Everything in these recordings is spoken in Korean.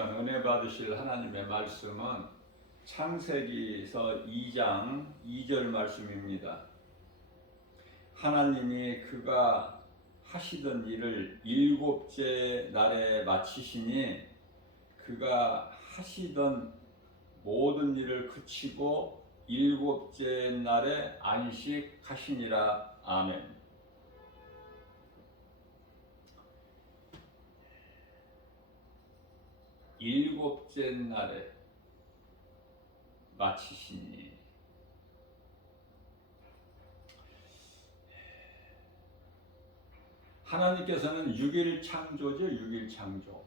시간 은혜 받으실 하나님의 말씀은 창세기서 2장 2절 말씀입니다. 하나님이 그가 하시던 일을 일곱째 날에 마치시니 그가 하시던 모든 일을 그치고 일곱째 날에 안식하시니라. 아멘. 일곱째 날에 마치시니, 하나님께서는 6일 창조죠. 6일 창조.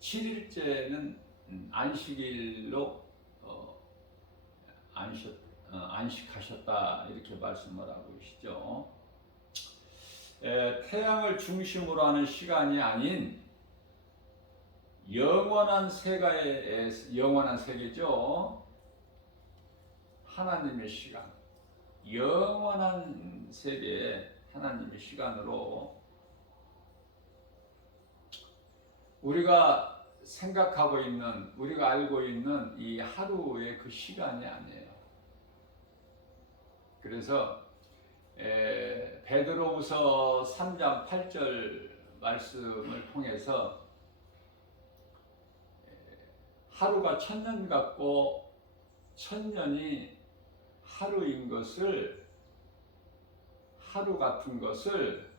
7일째는 안식일로 안식하셨다 이렇게 말씀을 하고 계시죠. 태양을 중심으로 하는 시간이 아닌 영원한 세계죠. 하나님의 시간, 영원한 세계에 하나님의 시간으로 우리가 생각하고 있는, 우리가 알고 있는 이 하루의 그 시간이 아니에요. 그래서 베드로후서 3장 8절 말씀을 통해서 하루가 천년 같고 천년이 하루인 것을, 하루 같은 것을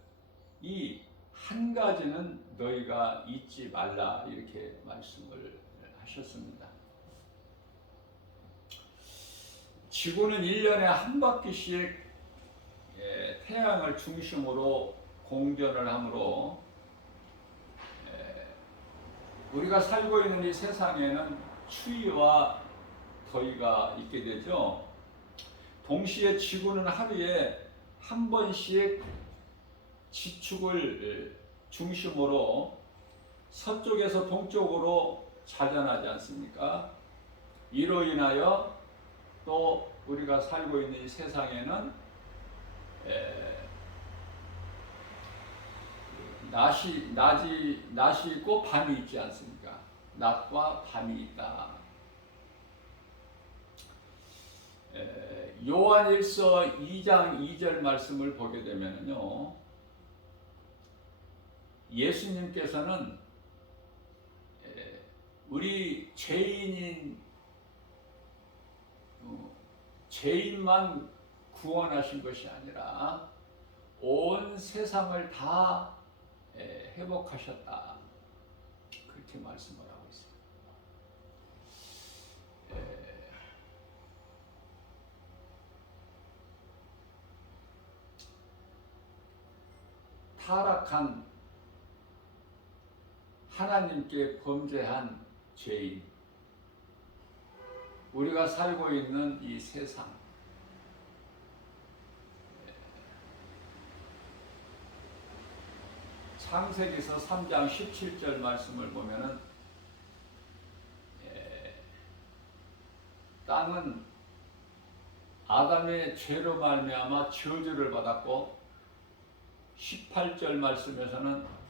이 한 가지는 너희가 잊지 말라 이렇게 말씀을 하셨습니다. 지구는 1년에 한 바퀴씩 태양을 중심으로 공전을 하므로 우리가 살고 있는 이 세상에는 추위와 더위가 있게 되죠. 동시에 지구는 하루에 한 번씩 지축을 중심으로 서쪽에서 동쪽으로 자전하지 않습니까? 이로 인하여 또 우리가 살고 있는 이 세상에는 낮이 있고 밤이 있지 않습니까? 낮과 밤이 있다. 요한일서 2장 2절 말씀을 보게 되면요, 예수님께서는 우리 죄인만 구원하신 것이 아니라 온 세상을 다 회복하셨다 그렇게 말씀을 하고 있습니다. 타락한 하나님께 범죄한 죄인, 우리가 살고 있는 이 세상, 창세기서 3장 17절 말씀을 보면은 땅은 아담의 죄로 말미암아 저주를 받았고, 18절 말씀에서는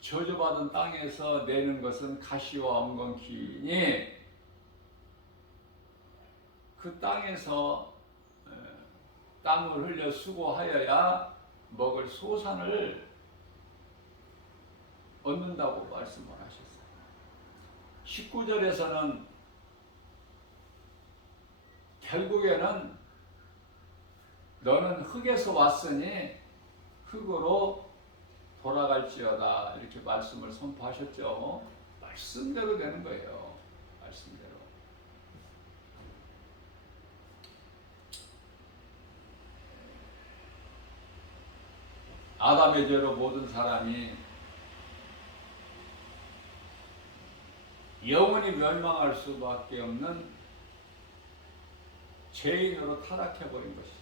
저주받은 땅에서 내는 것은 가시와 엉겅퀴니 그 땅에서 땀을 흘려 수고하여야 먹을 소산을 얻는다고 말씀을 하셨어요. 19절에서는 결국에는 너는 흙에서 왔으니 흙으로 돌아갈지어다 이렇게 말씀을 선포하셨죠. 말씀대로 되는 거예요. 말씀대로. 아담의 죄로 모든 사람이 영원히 멸망할 수밖에 없는 죄인으로 타락해버린 것이죠.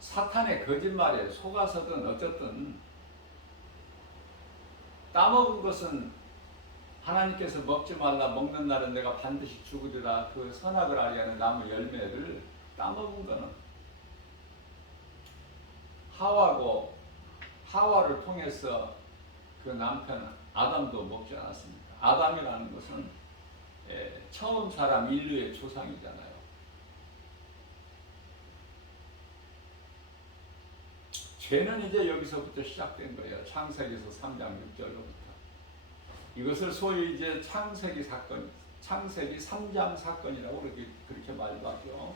사탄의 거짓말에 속아서든 어쨌든 따먹은 것은 하나님께서 먹지 말라, 먹는 날은 내가 반드시 죽으리라, 그 선악을 알게 하는 나무 열매를 따먹은 것은 하와고, 하와를 통해서 그 남편 아담도 먹지 않았습니다. 아담이라는 것은 처음 사람 인류의 조상이잖아요. 죄는 이제 여기서부터 시작된 거예요. 창세기에서 3장 6절로부터. 이것을 소위 이제 창세기 3장 사건이라고 그렇게 말하죠.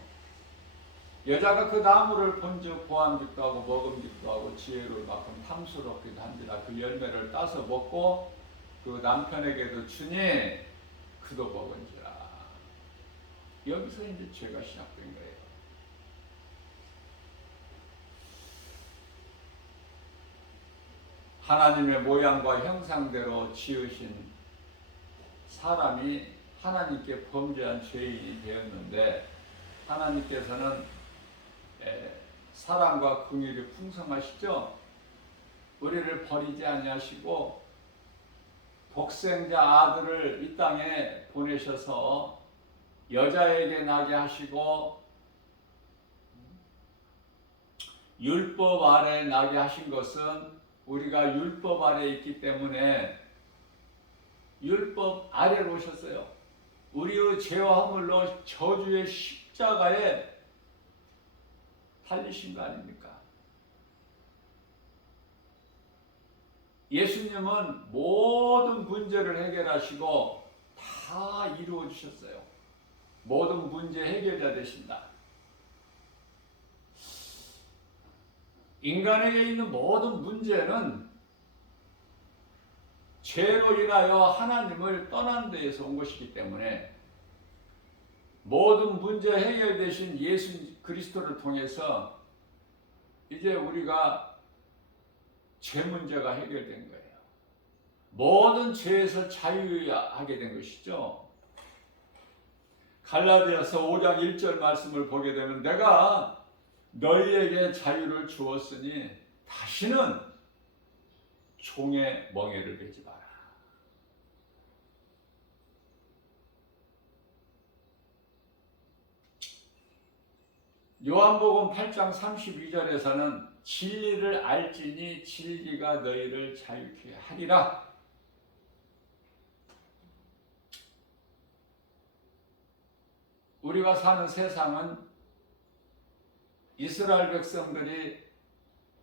여자가 그 나무를 본즉 보암직도 하고 먹음직도 하고 지혜로울 만큼 탐스럽기도 한지라 그 열매를 따서 먹고 그 남편에게도 주니 그도 먹은지라. 여기서 이제 죄가 시작된 거예요. 하나님의 모양과 형상대로 지으신 사람이 하나님께 범죄한 죄인이 되었는데 하나님께서는 사랑과 긍휼이 풍성하시죠. 우리를 버리지 아니하시고 독생자 아들을 이 땅에 보내셔서 여자에게 나게 하시고 율법 아래 나게 하신 것은 우리가 율법 아래 있기 때문에 율법 아래로 오셨어요. 우리의 죄와 허물로 저주의 십자가에 달리신 거 아닙니까? 예수님은 모든 문제를 해결하시고 다 이루어 주셨어요. 모든 문제 해결자 되신다. 인간에게 있는 모든 문제는 죄로 인하여 하나님을 떠난 데에서 온 것이기 때문에 모든 문제 해결되신 예수 그리스도를 통해서 이제 우리가 죄 문제가 해결된 거예요. 모든 죄에서 자유하게 된 것이죠. 갈라디아서 5장 1절 말씀을 보게 되면 내가 너희에게 자유를 주었으니 다시는 종의 멍에를 베지 마라. 요한복음 8장 32절에서는 진리를 알지니 진리가 너희를 자유케 하리라. 우리가 사는 세상은 이스라엘 백성들이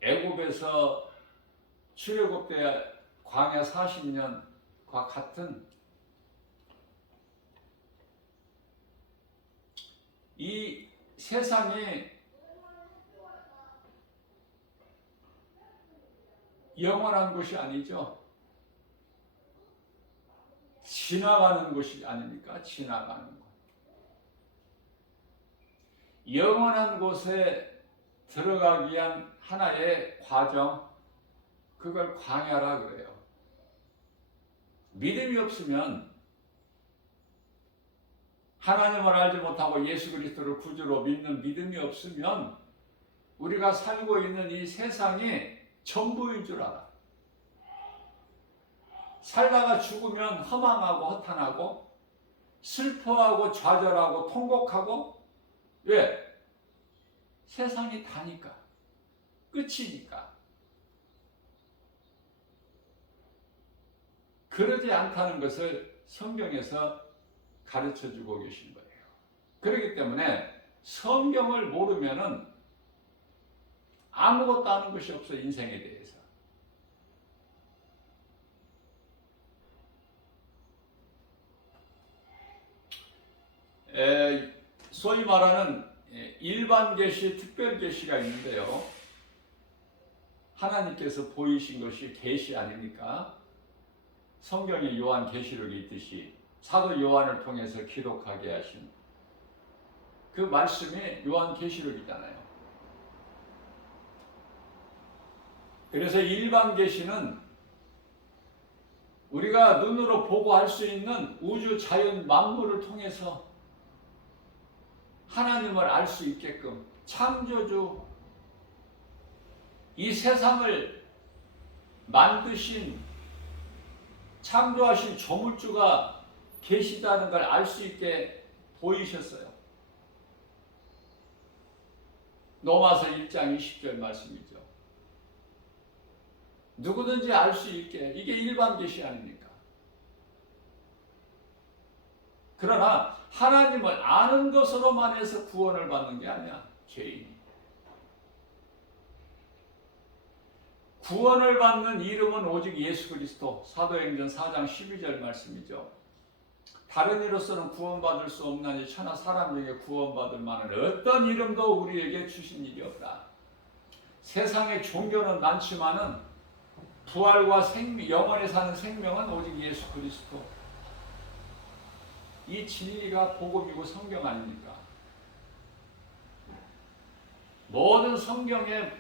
애굽에서 출애굽 때 광야 40년과 같은 이 세상이 영원한 것이 아니죠. 지나가는 것이 아닙니까? 지나가는 것. 영원한 곳에 들어가기 위한 하나의 과정, 그걸 광야라 그래요. 믿음이 없으면, 하나님을 알지 못하고 예수 그리스도를 구주로 믿는 믿음이 없으면 우리가 살고 있는 이 세상이 전부인 줄 알아. 살다가 죽으면 허망하고 허탄하고 슬퍼하고 좌절하고 통곡하고, 왜? 세상이 다니까, 끝이니까. 그러지 않다는 것을 성경에서 가르쳐주고 계신 거예요. 그렇기 때문에 성경을 모르면은 아무것도 아는 것이 없어, 인생에 대해서. 소위 말하는 일반 계시, 특별 계시가 있는데요. 하나님께서 보이신 것이 계시 아닙니까? 성경에 요한 계시록이 있듯이 사도 요한을 통해서 기록하게 하신 그 말씀이 요한 계시록이잖아요. 그래서 일반 계시는 우리가 눈으로 보고 할 수 있는 우주 자연 만물을 통해서 하나님을 알 수 있게끔 창조주, 이 세상을 만드신, 창조하신 조물주가 계시다는 걸 알 수 있게 보이셨어요. 로마서 1장 20절 말씀이죠. 누구든지 알 수 있게. 이게 일반 계시 아닙니까? 그러나 하나님을 아는 것으로만 해서 구원을 받는 게 아니야. 개인이. 구원을 받는 이름은 오직 예수 그리스도. 사도행전 4장 12절 말씀이죠. 다른 이로서는 구원받을 수 없나니 천하 사람 중에 구원받을 만한 어떤 이름도 우리에게 주신 일이 없다. 세상에 종교는 많지만은 부활과 영원히 사는 생명은 오직 예수 그리스도. 이 진리가 복음이고 성경 아닙니까? 모든 성경에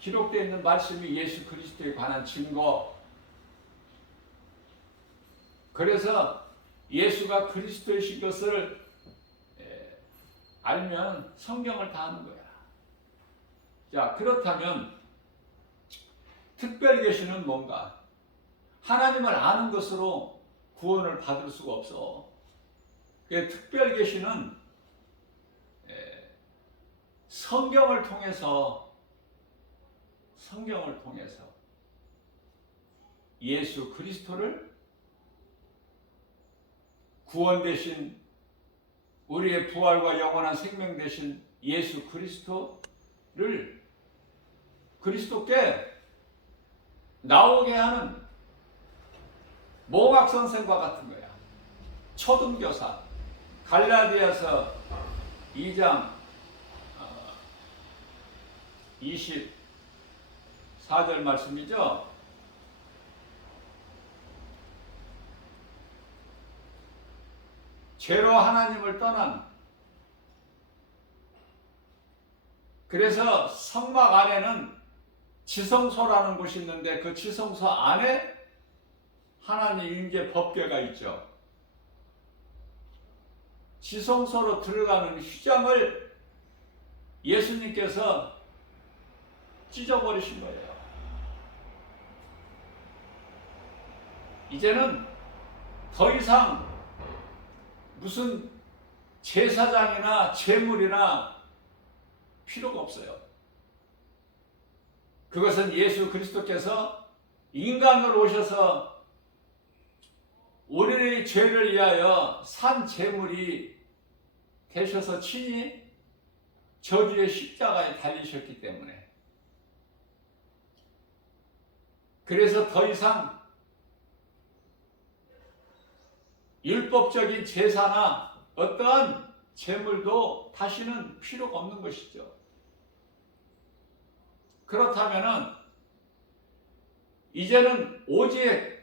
기록되어 있는 말씀이 예수 그리스도에 관한 증거. 그래서 예수가 그리스도이신 것을 알면 성경을 다 아는 거야. 자, 그렇다면 특별 계시는 뭔가? 하나님을 아는 것으로 구원을 받을 수가 없어. 특별 계시는 성경을 통해서 예수 그리스도를 구원 대신 우리의 부활과 영원한 생명 대신 예수 그리스도를 그리스도께 나오게 하는 몽학 선생과 같은 거야. 초등교사. 갈라디아서 2장 24절 말씀이죠. 죄로 하나님을 떠난, 그래서 성막 안에는 지성소라는 곳이 있는데 그 지성소 안에 하나님 임재 법궤가 있죠. 지성소로 들어가는 휘장을 예수님께서 찢어버리신 거예요. 이제는 더 이상 무슨 제사장이나 제물이나 필요가 없어요. 그것은 예수 그리스도께서 인간으로 오셔서 우리의 죄를 위하여 산 제물이 되셔서 친히 저주의 십자가에 달리셨기 때문에, 그래서 더 이상 율법적인 제사나 어떠한 제물도 다시는 필요가 없는 것이죠. 그렇다면은 이제는 오직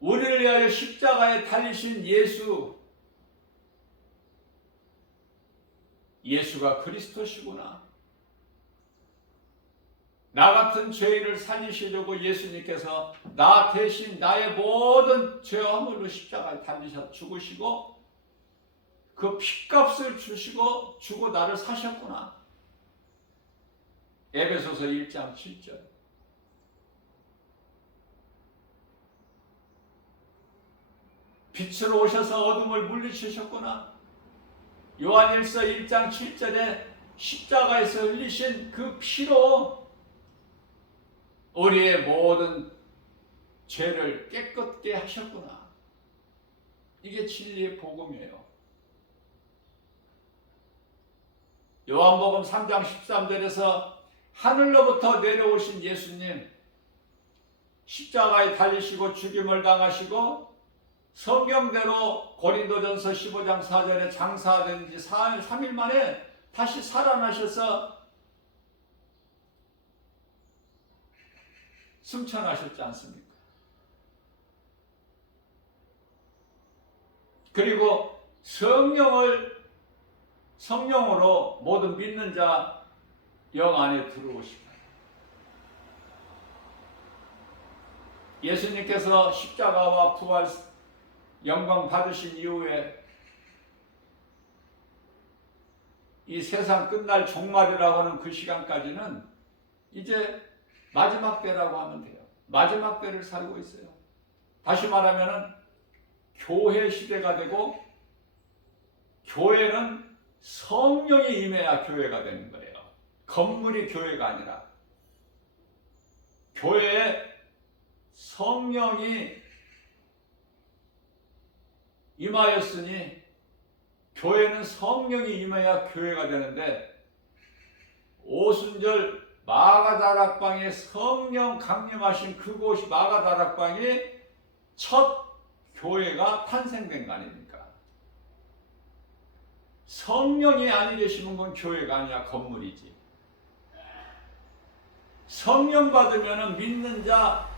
우리를 위하여 십자가에 달리신 예수가 그리스도시구나. 나 같은 죄인을 살리시려고 예수님께서 나 대신 나의 모든 죄와 허물로 십자가에 달리셔 죽으시고 그 핏값을 주고 나를 사셨구나. 에베소서 1장 7절. 빛으로 오셔서 어둠을 물리치셨구나. 요한일서 1장 7절에 십자가에서 흘리신 그 피로 우리의 모든 죄를 깨끗게 하셨구나. 이게 진리의 복음이에요. 요한복음 3장 13절에서 하늘로부터 내려오신 예수님, 십자가에 달리시고 죽임을 당하시고 성경대로 고린도전서 15장 4절에 장사된 지 3일 만에 다시 살아나셔서 승천하셨지 않습니까? 그리고 성령으로 모든 믿는 자 영 안에 들어오시고, 예수님께서 십자가와 부활 영광 받으신 이후에 이 세상 끝날 종말이라고 하는 그 시간까지는 이제 마지막 때라고 하면 돼요. 마지막 때를 살고 있어요. 다시 말하면 교회 시대가 되고, 교회는 성령이 임해야 교회가 되는 거예요. 건물이 교회가 아니라. 교회에 성령이 임하였으니 교회는 성령이 임해야 교회가 되는데 오순절 마가다락방에 성령 강림하신 그곳이 마가다락방이 첫 교회가 탄생된 거 아닙니까? 성령이 아니 계시면 그건 교회가 아니야, 건물이지. 성령 받으면 믿는 자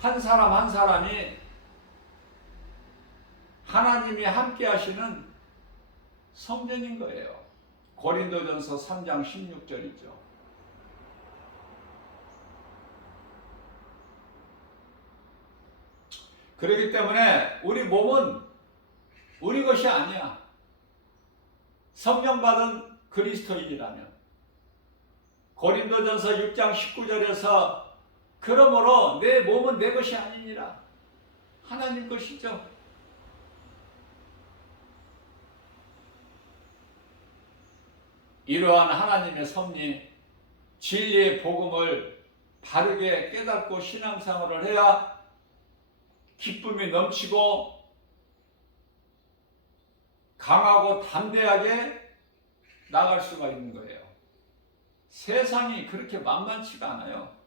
한 사람 한 사람이 하나님이 함께 하시는 성전인 거예요. 고린도전서 3장 16절이죠. 그렇기 때문에 우리 몸은 우리 것이 아니야. 성령 받은 그리스도인이라면. 고린도전서 6장 19절에서 그러므로 내 몸은 내 것이 아니니라. 하나님 것이죠. 이러한 하나님의 섭리, 진리의 복음을 바르게 깨닫고 신앙생활을 해야 기쁨이 넘치고 강하고 담대하게 나갈 수가 있는 거예요. 세상이 그렇게 만만치가 않아요.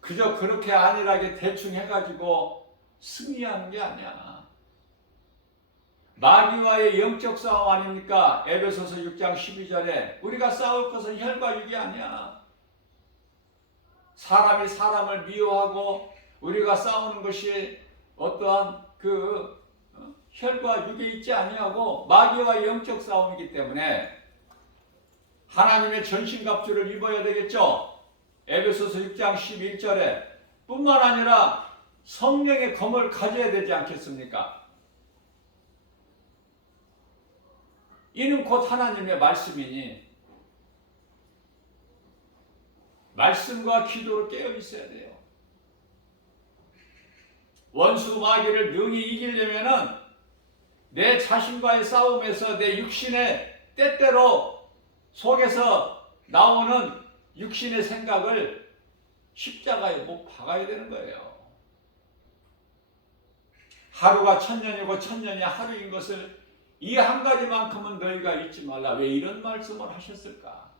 그저 그렇게 안일하게 대충 해가지고 승리하는 게 아니야. 마귀와의 영적 싸움 아닙니까? 에베소서 6장 12절에 우리가 싸울 것은 혈과 육이 아니야. 사람이 사람을 미워하고 우리가 싸우는 것이 어떠한 혈과 육에 있지 아니하고 마귀와 영적 싸움이기 때문에 하나님의 전신갑주를 입어야 되겠죠. 에베소서 6장 11절에 뿐만 아니라 성령의 검을 가져야 되지 않겠습니까? 이는 곧 하나님의 말씀이니 말씀과 기도로 깨어 있어야 돼요. 원수 마귀를 능히 이기려면은 내 자신과의 싸움에서 내 육신의 때때로 속에서 나오는 육신의 생각을 십자가에 못 박아야 되는 거예요. 하루가 천년이고 천년이 하루인 것을 이 한 가지만큼은 너희가 잊지 말라. 왜 이런 말씀을 하셨을까?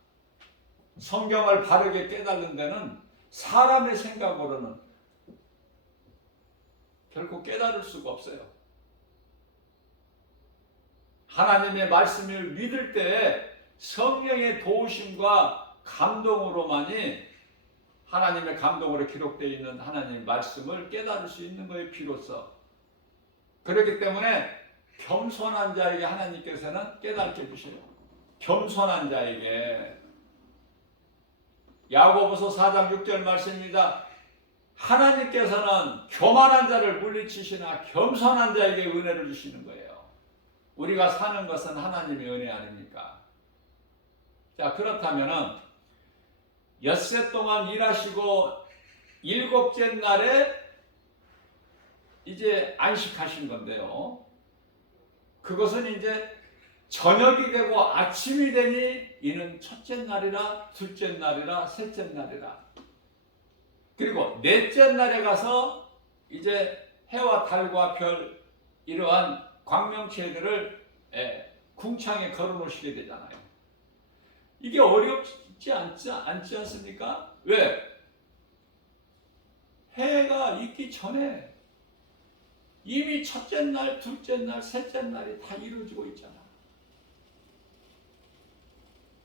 성경을 바르게 깨닫는 데는 사람의 생각으로는 결코 깨달을 수가 없어요. 하나님의 말씀을 믿을 때 성령의 도우심과 감동으로만이 하나님의 감동으로 기록되어 있는 하나님의 말씀을 깨달을 수 있는 거예요. 비로소. 그렇기 때문에 겸손한 자에게 하나님께서는 깨닫게 주셔요. 겸손한 자에게. 야고보서 4장 6절 말씀입니다. 하나님께서는 교만한 자를 물리치시나 겸손한 자에게 은혜를 주시는 거예요. 우리가 사는 것은 하나님의 은혜 아닙니까? 자, 그렇다면은 엿새 동안 일하시고 일곱째 날에 이제 안식하신 건데요. 그것은 이제 저녁이 되고 아침이 되니 이는 첫째 날이라 둘째 날이라 셋째 날이라. 그리고 넷째 날에 가서 이제 해와 달과 별 이러한 광명체들을 궁창에 걸어 놓으시게 되잖아요. 이게 어렵지 않지 않습니까? 왜? 해가 있기 전에 이미 첫째 날, 둘째 날, 셋째 날이 다 이루어지고 있잖아.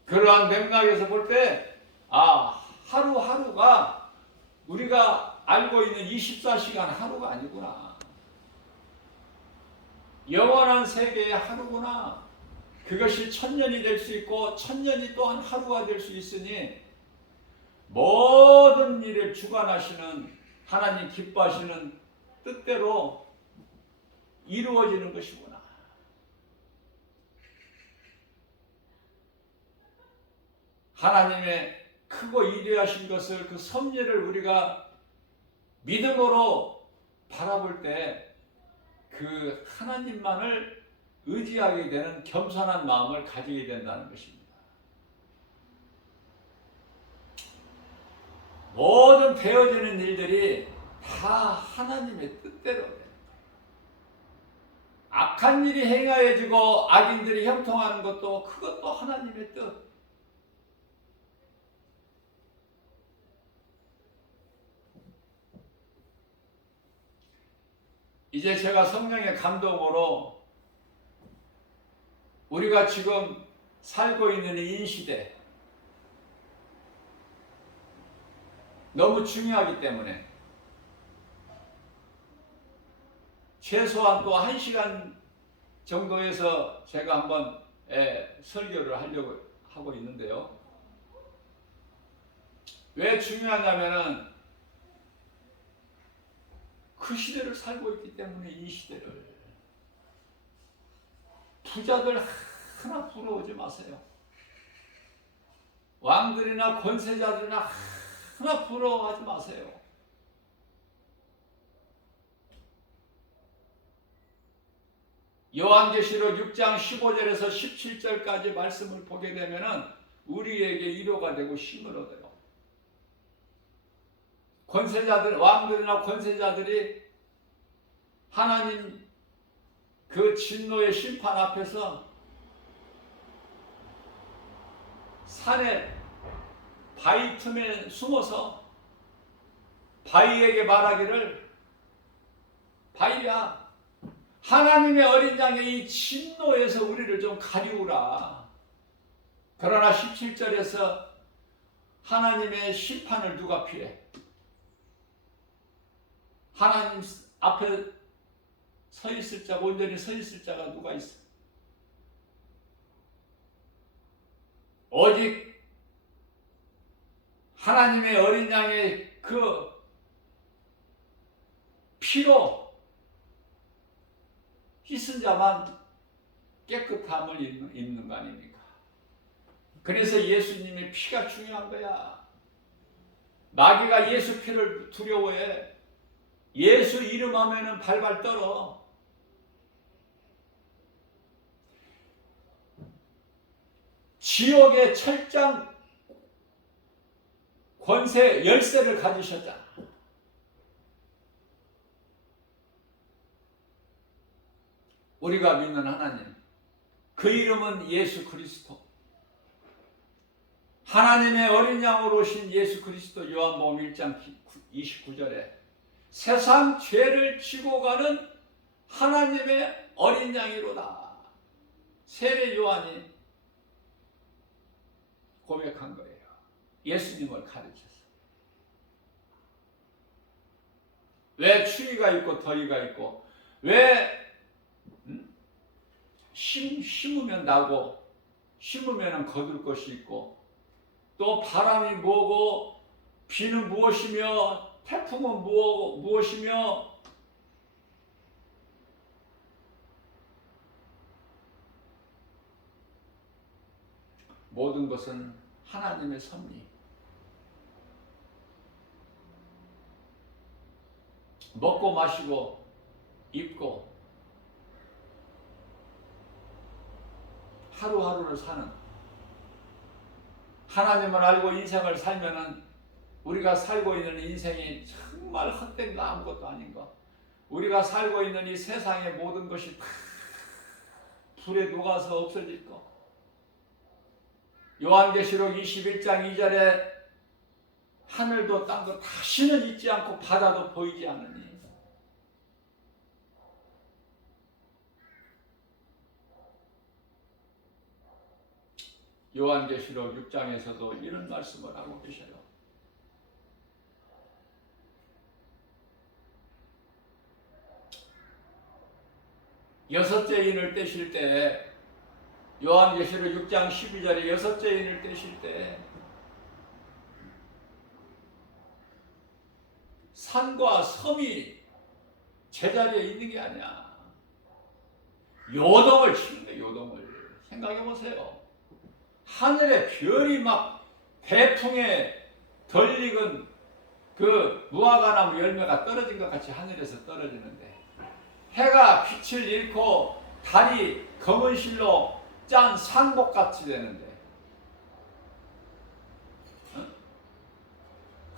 그러한 맥락에서 볼 때, 하루하루가 우리가 알고 있는 24시간 하루가 아니구나. 영원한 세계의 하루구나. 그것이 천년이 될 수 있고 천년이 또한 하루가 될 수 있으니 모든 일을 주관하시는 하나님 기뻐하시는 뜻대로 이루어지는 것이구나. 하나님의 크고 위대하신 것을 그 섭리를 우리가 믿음으로 바라볼 때 그 하나님만을 의지하게 되는 겸손한 마음을 가지게 된다는 것입니다. 모든 되어지는 일들이 다 하나님의 뜻대로 돼. 악한 일이 행하여지고 악인들이 형통하는 것도 그것도 하나님의 뜻. 이제 제가 성령의 감동으로 우리가 지금 살고 있는 이 시대 너무 중요하기 때문에 최소한 또 1시간 정도에서 제가 한번 설교를 하려고 하고 있는데요. 왜 중요하냐면은 그 시대를 살고 있기 때문에 이 시대를 부자들 하나 부러워하지 마세요. 왕들이나 권세자들이나 하나 부러워하지 마세요. 요한계시록 6장 15절에서 17절까지 말씀을 보게 되면은 우리에게 위로가 되고 힘을 얻어요. 권세자들, 왕들이나 권세자들이 하나님 그 진노의 심판 앞에서 산에 바위 틈에 숨어서 바위에게 말하기를, 바위야, 하나님의 어린 양의 이 진노에서 우리를 좀 가리우라. 그러나 17절에서 하나님의 심판을 누가 피해? 하나님 앞에 서 있을 자, 온전히 서 있을 자가 누가 있어? 오직 하나님의 어린 양의 그 피로 씻은 자만 깨끗함을 입는 거 아닙니까? 그래서 예수님의 피가 중요한 거야. 마귀가 예수 피를 두려워해. 예수 이름 하면은 발발 떨어. 지옥의 철장 권세 열쇠를 가지셨잖아. 우리가 믿는 하나님, 그 이름은 예수 그리스도. 하나님의 어린 양으로 오신 예수 그리스도. 요한복음 1장 29절에 세상 죄를 지고 가는 하나님의 어린 양이로다. 세례 요한이 고백한 거예요. 예수님을 가르쳤어. 왜 추위가 있고 더위가 있고, 왜 심으면 나고 심으면 거둘 것이 있고, 또 바람이 뭐고 비는 무엇이며 태풍은 무엇이며, 모든 것은 하나님의 섭리. 먹고 마시고 입고 하루하루를 사는, 하나님을 알고 인생을 살면은 우리가 살고 있는 인생이 정말 헛된 거 아무것도 아닌 거. 우리가 살고 있는 이 세상의 모든 것이 다 불에 녹아서 없어질 거. 요한계시록 21장 2절에 하늘도 땅도 다시는 있지 않고 바다도 보이지 않으니, 요한계시록 6장에서도 이런 말씀을 하고 계셔요. 여섯째 인을 떼실 때, 요한계시록 6장 12절에 여섯째 인을 떼실 때 산과 섬이 제자리에 있는 게 아니야. 요동을 치는 거야. 요동을. 생각해 보세요. 하늘에 별이 막 대풍에 덜 익은 그 무화과나무 열매가 떨어진 것 같이 하늘에서 떨어지는데, 해가 빛을 잃고 달이 검은 실로 짠 상복같이 되는데,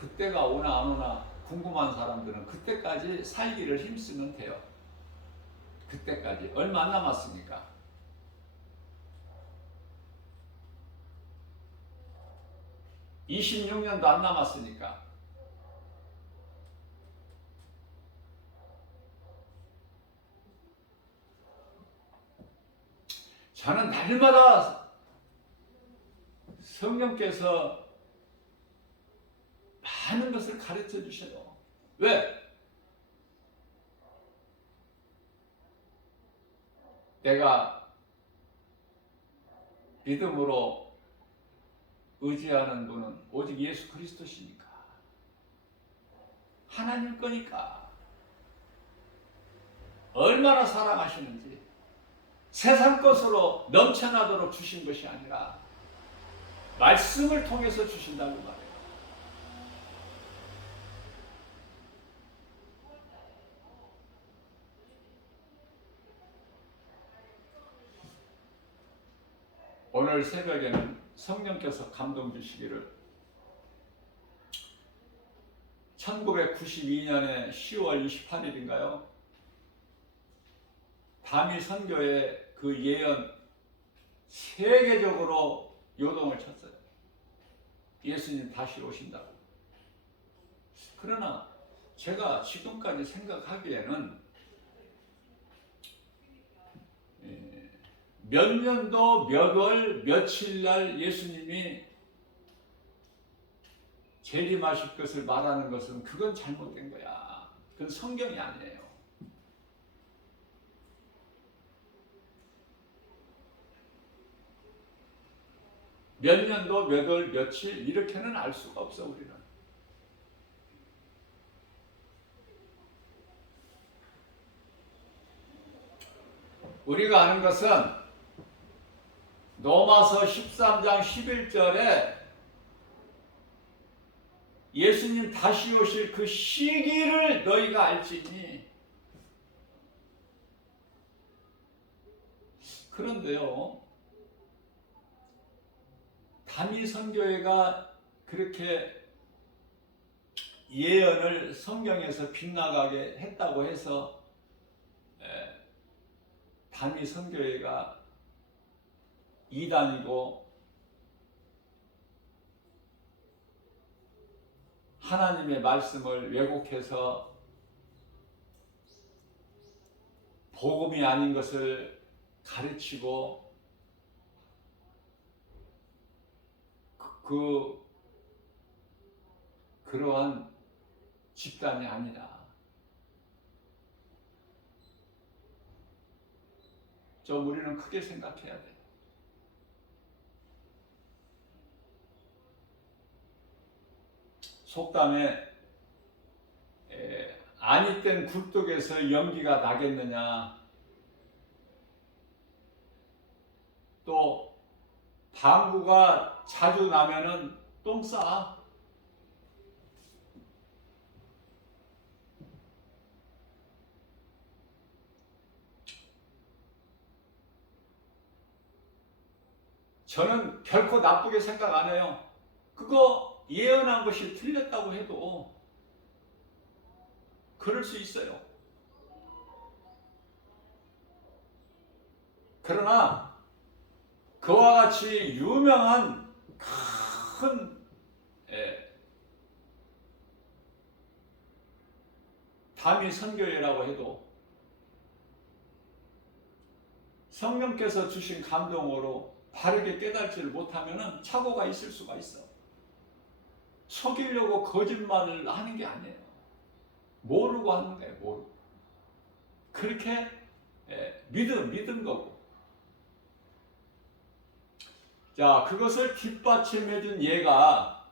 그때가 오나 안 오나 궁금한 사람들은 그때까지 살기를 힘쓰면 돼요. 그때까지 얼마 안 남았으니까. 26년도 안 남았으니까. 저는 날마다 성령께서 많은 것을 가르쳐 주셔요. 왜? 내가 믿음으로 의지하는 분은 오직 예수 그리스도시니까. 하나님 거니까. 얼마나 사랑하시는지. 세상 것으로 넘쳐나도록 주신 것이 아니라 말씀을 통해서 주신다고 말해요. 오늘 새벽에는 성령께서 감동 주시기를 1992년에 10월 28일인가요? 담이 선교의 그 예언 세계적으로 요동을 쳤어요. 예수님 다시 오신다고. 그러나 제가 지금까지 생각하기에는 몇 년도 몇 월 며칠 날 예수님이 재림하실 것을 말하는 것은 그건 잘못된 거야. 그건 성경이 아니에요. 몇 년도 몇 월 며칠 이렇게는 알 수가 없어 우리는. 우리가 아는 것은 로마서 13장 11절에 예수님 다시 오실 그 시기를 너희가 알지니. 그런데요, 담이 선교회가 그렇게 예언을 성경에서 빗나가게 했다고 해서 담이 선교회가 이단이고 하나님의 말씀을 왜곡해서 복음이 아닌 것을 가르치고 그러한 집단이 아니라 좀 우리는 크게 생각해야 돼. 속담에 아니 땐 굴뚝에서 연기가 나겠느냐, 또 방구가 자주 나면은 똥 싸. 저는 결코 나쁘게 생각 안 해요. 그거 예언한 것이 틀렸다고 해도 그럴 수 있어요. 그러나 그와 같이 유명한 큰 담이 선교회라고 해도 성령께서 주신 감동으로 바르게 깨닫지를 못하면 착오가 있을 수가 있어. 속이려고 거짓말을 하는 게 아니에요. 모르고 하는 거예요. 모르고. 그렇게 믿은 거고. 자, 그것을 뒷받침해준 예가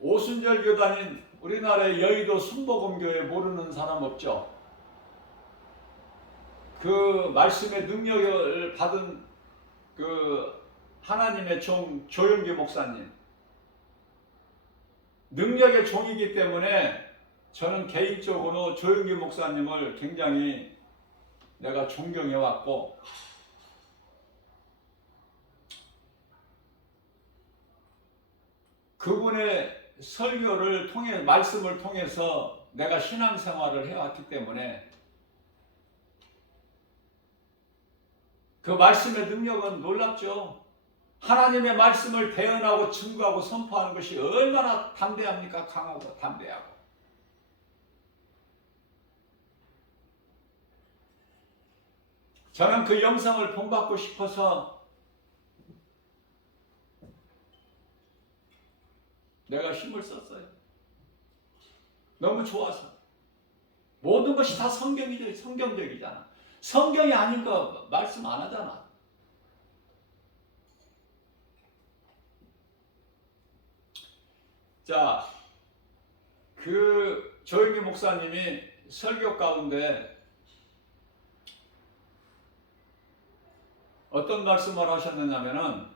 오순절 교단인 우리나라의 여의도 순복음교회 모르는 사람 없죠? 그 말씀의 능력을 받은 그 하나님의 종 조영기 목사님, 능력의 종이기 때문에 저는 개인적으로 조영기 목사님을 굉장히 내가 존경해 왔고, 그분의 설교를 통해 말씀을 통해서 내가 신앙생활을 해왔기 때문에 그 말씀의 능력은 놀랍죠. 하나님의 말씀을 대언하고 증거하고 선포하는 것이 얼마나 담대합니까? 강하고 담대하고. 저는 그 영상을 본받고 싶어서 내가 힘을 썼어요. 너무 좋아서. 모든 것이 다 성경적이잖아. 성경이 아닌 거 말씀 안 하잖아. 자, 그 조영기 목사님이 설교 가운데 어떤 말씀을 하셨느냐면은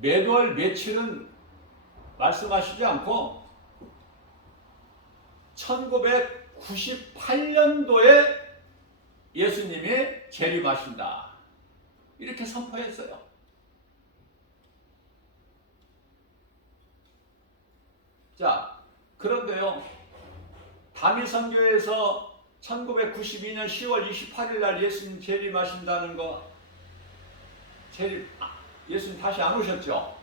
매월 며칠은 말씀하시지 않고 1998년도에 예수님이 재림하신다. 이렇게 선포했어요. 자, 그런데요. 담임 선교에서 1992년 10월 28일 날 예수님 재림하신다는 거, 예수님 다시 안 오셨죠?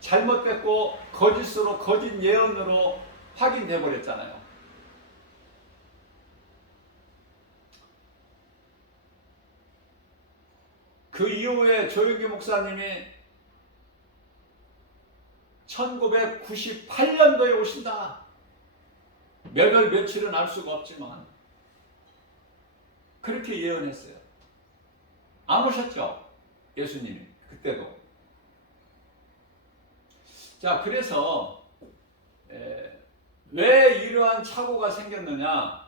잘못됐고 거짓으로, 거짓 예언으로 확인돼 버렸잖아요. 그 이후에 조영기 목사님이 1998년도에 오신다. 몇 월 며칠은 알 수가 없지만 그렇게 예언했어요. 안 오셨죠? 예수님이 그때도. 자, 그래서 왜 이러한 착오가 생겼느냐?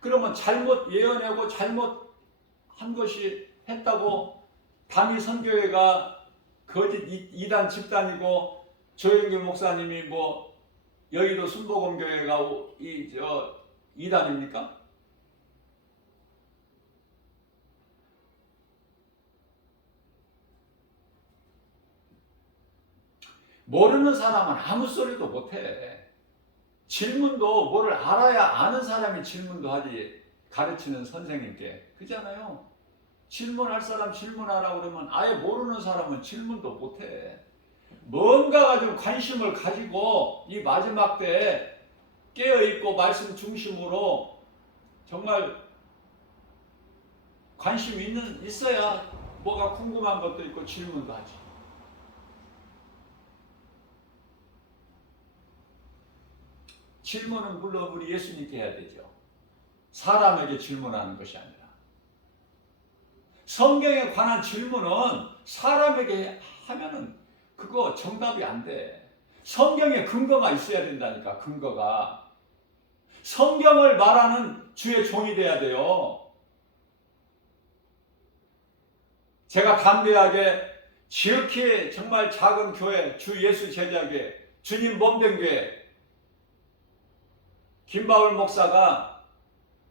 그러면 잘못 예언하고 잘못한 것이 했다고 담임 선교회가 거짓 이단 집단이고 조영기 목사님이 뭐 여의도 순복음교회가 이단입니까? 모르는 사람은 아무 소리도 못해. 질문도 뭐를 알아야 아는 사람이 질문도 하지, 가르치는 선생님께. 그잖아요. 질문할 사람 질문하라고 그러면 아예 모르는 사람은 질문도 못해. 뭔가가 좀 관심을 가지고 이 마지막 때에 깨어있고 말씀 중심으로 정말 관심이 있어야 뭐가 궁금한 것도 있고 질문도 하지. 질문은 물론 우리 예수님께 해야 되죠. 사람에게 질문하는 것이 아니라. 성경에 관한 질문은 사람에게 하면은 그거 정답이 안 돼. 성경에 근거가 있어야 된다니까, 근거가. 성경을 말하는 주의 종이 돼야 돼요. 제가 담대하게 지극히 정말 작은 교회, 주 예수 제자교회, 주님 몸된 교회, 김바울 목사가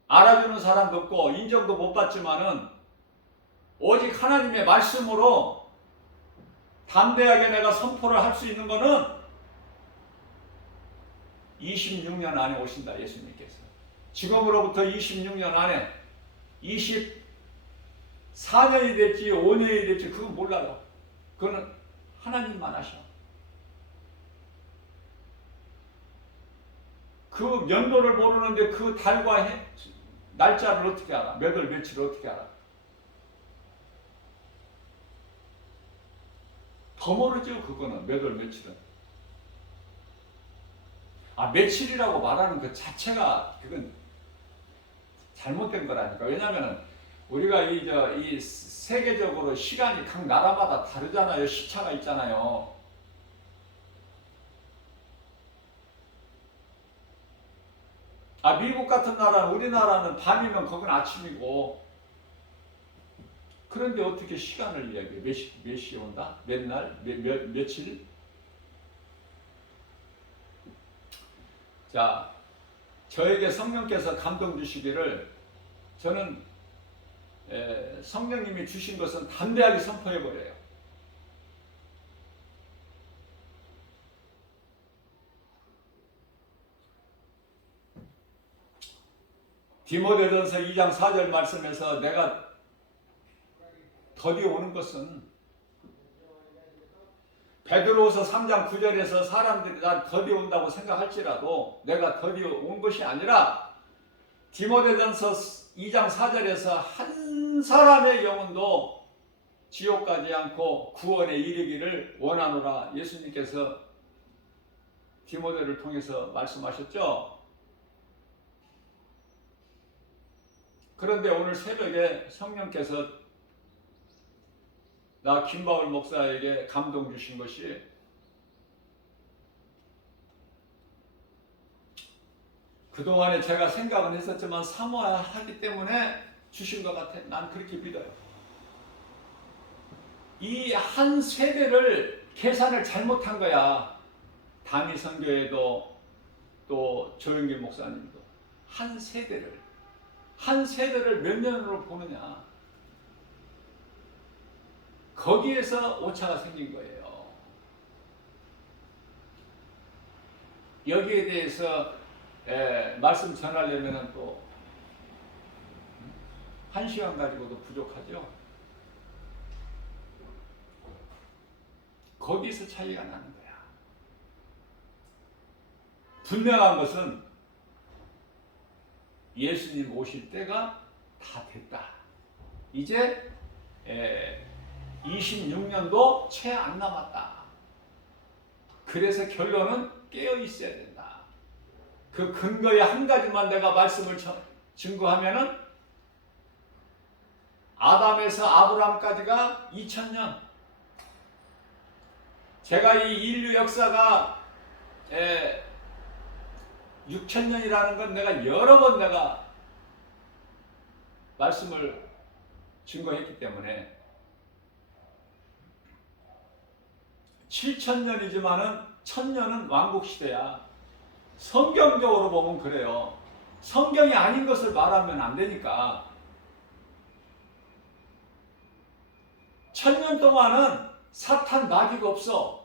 알아주는 사람도 없고 인정도 못 받지만은 오직 하나님의 말씀으로 담대하게 내가 선포를 할 수 있는 것은 26년 안에 오신다, 예수님께서. 지금으로부터 26년 안에 24년이 될지 5년이 될지 그건 몰라요. 그거는 하나님만 아셔. 그 연도를 모르는데 그 달과 날짜를 어떻게 알아? 몇 월 며칠을 어떻게 알아? 더 모르죠, 그거는. 몇 월 며칠은. 며칠이라고 말하는 그 자체가 그건 잘못된 거라니까. 왜냐면은 우리가 이 세계적으로 시간이 각 나라마다 다르잖아요. 시차가 있잖아요. 미국 같은 나라는, 우리나라는 밤이면 거긴 아침이고. 그런데 어떻게 시간을 이야기해? 몇 시에 온다? 몇 날? 며칠? 자, 저에게 성령께서 감동 주시기를, 저는 성령님이 주신 것은 담대하게 선포해버려요. 디모데전서 2장 4절 말씀에서 내가 더디어 오는 것은, 베드로후서 3장 9절에서 사람들이 난 더디어 온다고 생각할지라도 내가 더디어 온 것이 아니라, 디모데전서 2장 4절에서 한 사람의 영혼도 지옥 가지 않고 구원에 이르기를 원하노라 예수님께서 디모데를 통해서 말씀하셨죠. 그런데 오늘 새벽에 성령께서 나 김바울 목사에게 감동 주신 것이, 그동안에 제가 생각은 했었지만 사모하기 때문에 주신 것 같아. 난 그렇게 믿어요. 이 한 세대를 계산을 잘못한 거야. 담임 선교회도 또 조영기 목사님도 한 세대를 몇 년으로 보느냐. 거기에서 오차가 생긴 거예요. 여기에 대해서 말씀 전하려면 또 1시간 가지고도 부족하죠. 거기서 차이가 나는 거야. 분명한 것은 예수님 오실 때가 다 됐다. 이제 26년도 채 안 남았다. 그래서 결론은 깨어 있어야 된다. 그 근거에 한 가지만 내가 말씀을 증거하면은, 아담에서 아브라함까지가 2000년. 제가 이 인류 역사가 6000년이라는 건 내가 여러 번 내가 말씀을 증거했기 때문에, 7000년이지만은 1000년은 왕국시대야. 성경적으로 보면 그래요. 성경이 아닌 것을 말하면 안 되니까. 1000년 동안은 사탄 마귀가 없어.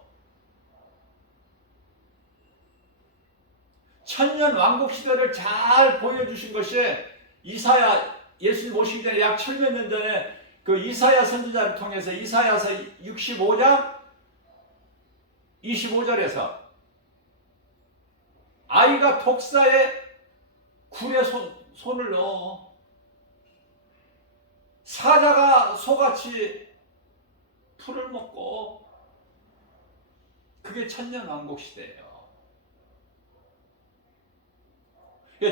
1000년 왕국시대를 잘 보여주신 것이 이사야, 예수님 오시기 전에 약 1000몇 년 전에 그 이사야 선지자를 통해서 이사야서 65장 25절에서 아이가 독사의 굴에 손을 넣어 사자가 소같이 풀을 먹고, 그게 천년 왕국 시대예요.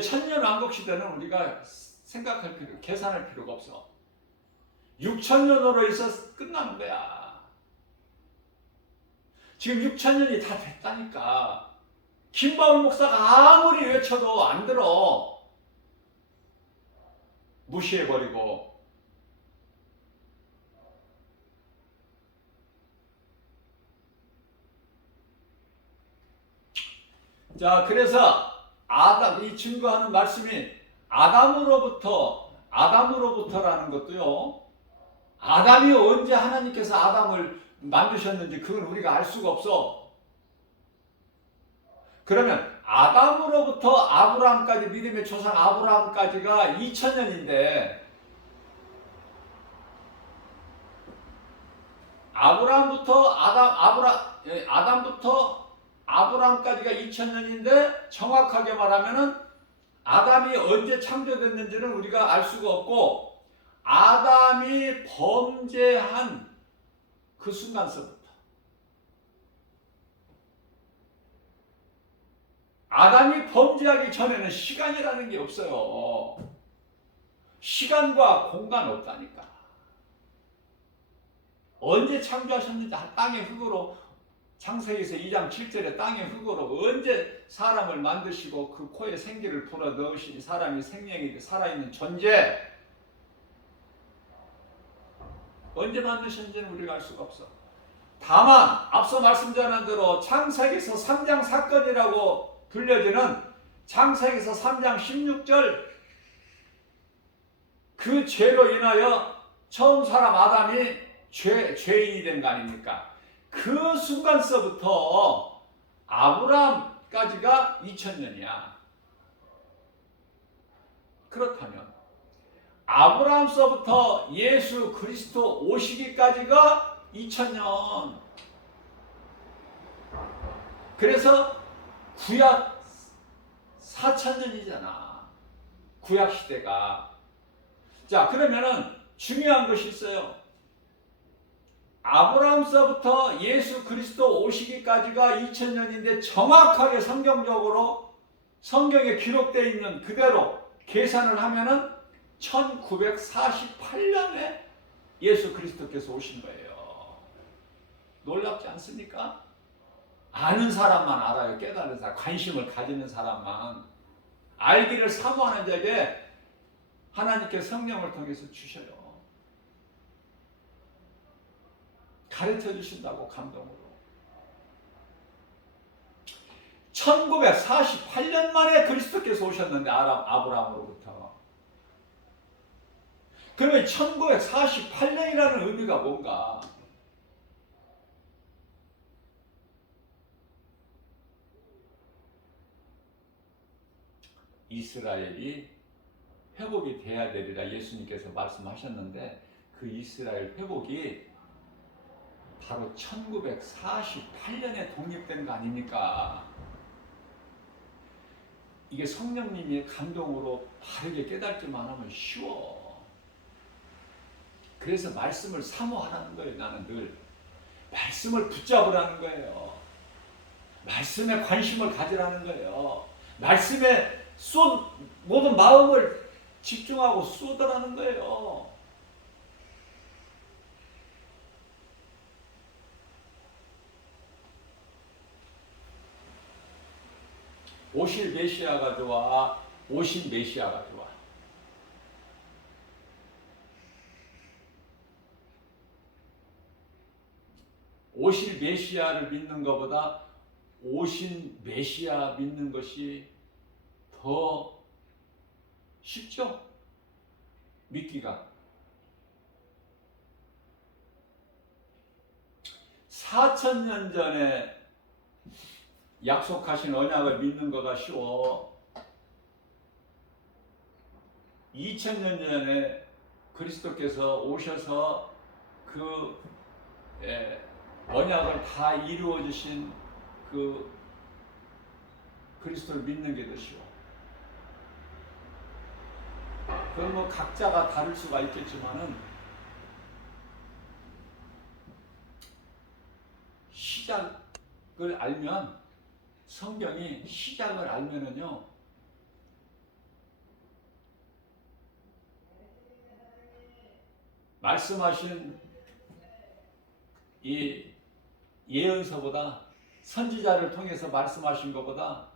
천년 왕국 시대는 우리가 생각할 필요, 계산할 필요가 없어. 6000년으로 해서 끝나는 거야. 지금 6000년이 다 됐다니까. 김바울 목사가 아무리 외쳐도 안 들어. 무시해버리고. 자, 그래서 이 증거하는 말씀이 아담으로부터라는 것도요. 아담이 언제 하나님께서 아담을 만드셨는지 그건 우리가 알 수가 없어. 그러면 아담으로부터 아브라함까지, 믿음의 조상 아브라함까지가 2000년인데, 아담부터 아브라함까지가 2000년인데, 정확하게 말하면은 아담이 언제 창조됐는지는 우리가 알 수가 없고, 아담이 범죄한 그 순간서부터, 아담이 범죄하기 전에는 시간이라는 게 없어요. 시간과 공간 없다니까. 언제 창조하셨는지, 땅의 흙으로, 창세기에서 2장 7절에 땅의 흙으로 언제 사람을 만드시고 그 코에 생기를 불어 넣으신 사람이 생명이 살아있는 존재, 언제 만드셨는지는 우리가 알 수가 없어. 다만 앞서 말씀드린 대로 창세기에서 3장 사건이라고 불려지는 창세기에서 3장 16절 그 죄로 인하여 처음 사람 아담이 죄인이 된 거 아닙니까? 그 순간서부터 아브라함까지가 2000년이야. 그렇다면 아브라함서부터 예수 그리스도 오시기까지가 2000년. 그래서 구약 4000년이잖아. 구약 시대가. 자, 그러면은 중요한 것이 있어요. 아브라함서부터 예수 그리스도 오시기까지가 2000년인데 정확하게 성경적으로 성경에 기록되어 있는 그대로 계산을 하면은 1948년에 예수 그리스도께서 오신 거예요. 놀랍지 않습니까? 아는 사람만 알아요. 깨달은 사람, 관심을 가지는 사람만. 알기를 사모하는 자에게 하나님께 성령을 통해서 주셔요. 가르쳐 주신다고 감동으로. 1948년 만에 그리스도께서 오셨는데 아브라함으로부터. 그러면 1948년이라는 의미가 뭔가? 이스라엘이 회복이 돼야 되리라 예수님께서 말씀하셨는데 그 이스라엘 회복이 바로 1948년에 독립된 거 아닙니까? 이게 성령님의 감동으로 바르게 깨닫기만 하면 쉬워. 그래서 말씀을 사모하라는 거예요. 나는 늘 말씀을 붙잡으라는 거예요. 말씀에 관심을 가지라는 거예요. 말씀에 모든 마음을 집중하고 쏟으라는 거예요. 오실 메시아가 좋아? 오신 메시아가 좋아? 오실 메시아를 믿는 것보다 오신 메시아 믿는 것이 더 쉽죠? 믿기가. 4000년 전에 약속하신 언약을 믿는 거가 쉬워. 2000년 전에 그리스도께서 오셔서 그 언약을 다 이루어 주신 그 그리스도를 믿는 게 더 쉬워. 그건 뭐 각자가 다를 수가 있겠지만은 시작을 알면, 성경이 시작을 알면은요, 말씀하신 이 예언서보다, 선지자를 통해서 말씀하신 것보다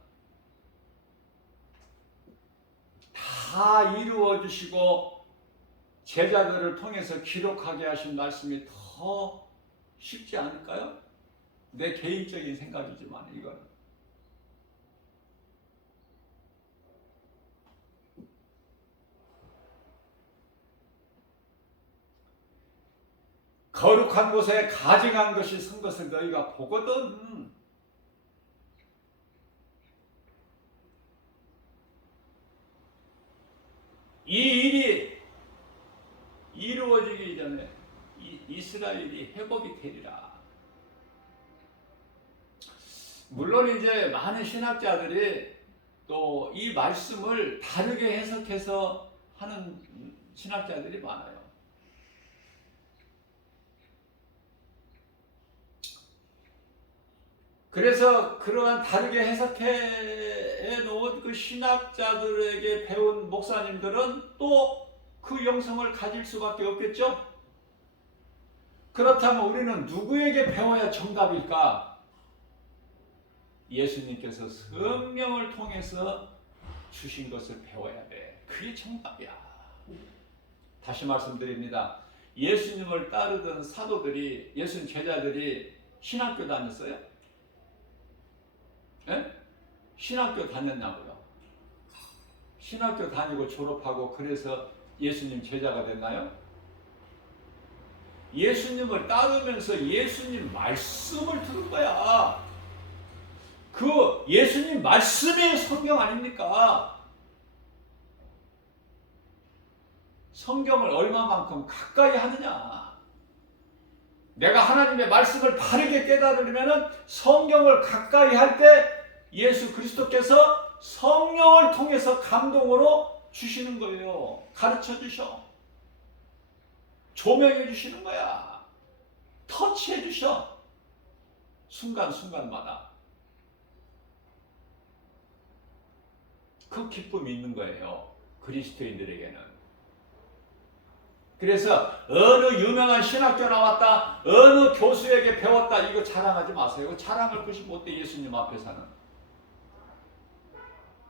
다 이루어 주시고 제자들을 통해서 기록하게 하신 말씀이 더 쉽지 않을까요? 내 개인적인 생각이지만 이건. 거룩한 곳에 가증한 것이 선 것을 너희가 보거든. 이 일이 이루어지기 전에 이스라엘이 회복이 되리라. 물론 이제 많은 신학자들이 또 이 말씀을 다르게 해석해서 하는 신학자들이 많아요. 그래서 그러한 다르게 해석해 놓은 그 신학자들에게 배운 목사님들은 또 그 영성을 가질 수밖에 없겠죠? 그렇다면 우리는 누구에게 배워야 정답일까? 예수님께서 성령을 통해서 주신 것을 배워야 돼. 그게 정답이야. 다시 말씀드립니다. 예수님을 따르던 사도들이, 예수님 제자들이 신학교 다녔어요? 네? 신학교 다녔냐고요? 신학교 다니고 졸업하고 그래서 예수님 제자가 됐나요? 예수님을 따르면서 예수님 말씀을 들은 거야. 그 예수님 말씀이 성경 아닙니까? 성경을 얼마만큼 가까이 하느냐. 내가 하나님의 말씀을 바르게 깨달으려면 성경을 가까이 할 때 예수 그리스도께서 성령을 통해서 감동으로 주시는 거예요. 가르쳐 주셔. 조명해 주시는 거야. 터치해 주셔. 순간순간마다. 그 기쁨이 있는 거예요. 그리스도인들에게는. 그래서 어느 유명한 신학교 나왔다, 어느 교수에게 배웠다, 이거 자랑하지 마세요. 자랑할 것이 못돼. 예수님 앞에서는.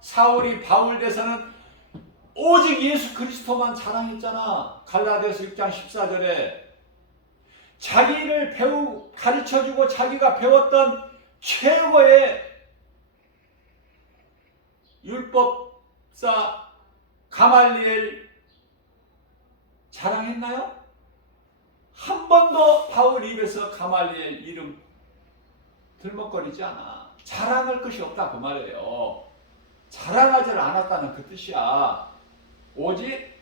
사울이 바울 돼서는 오직 예수 그리스도만 자랑했잖아. 갈라디아서 6장 14절에 자기를 가르쳐주고 자기가 배웠던 최고의 율법사 가말리엘 자랑했나요? 한 번도 바울 입에서 가말리엘 이름 들먹거리지 않아. 자랑할 것이 없다 그 말이에요. 자랑하지를 않았다는 그 뜻이야. 오직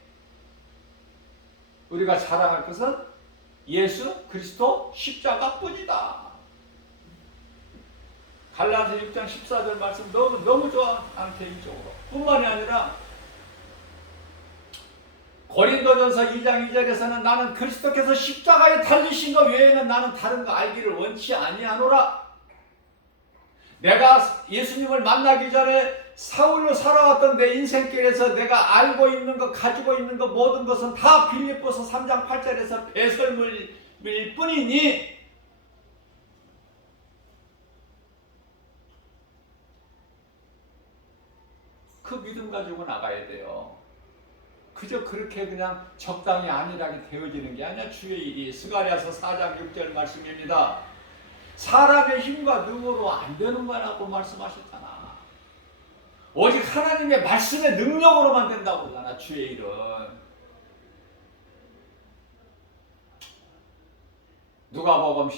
우리가 자랑할 것은 예수 그리스도 십자가뿐이다. 갈라디아 6장 14절 말씀 너무 좋아. 나는 개인적으로. 뿐만이 아니라 고린도전서 2장 2절에서는 나는 그리스도께서 십자가에 달리신 것 외에는 나는 다른 거 알기를 원치 아니하노라. 내가 예수님을 만나기 전에 사울로 살아왔던 내 인생길에서 내가 알고 있는 것, 가지고 있는 것, 모든 것은 다 빌립보서 3장 8절에서 배설물일 뿐이니 그 믿음 가지고 나가야 돼요. 그저 그렇게 그냥 적당히 안일하게 되어지는 게 아니야. 주의 일이. 스가랴서 4장 6절 말씀입니다. 사람의 힘과 능으로 안 되는 거라고 말씀하셨잖아. 오직 하나님의 말씀의 능력으로만 된다고 그러잖아. 주의 일은. 누가복음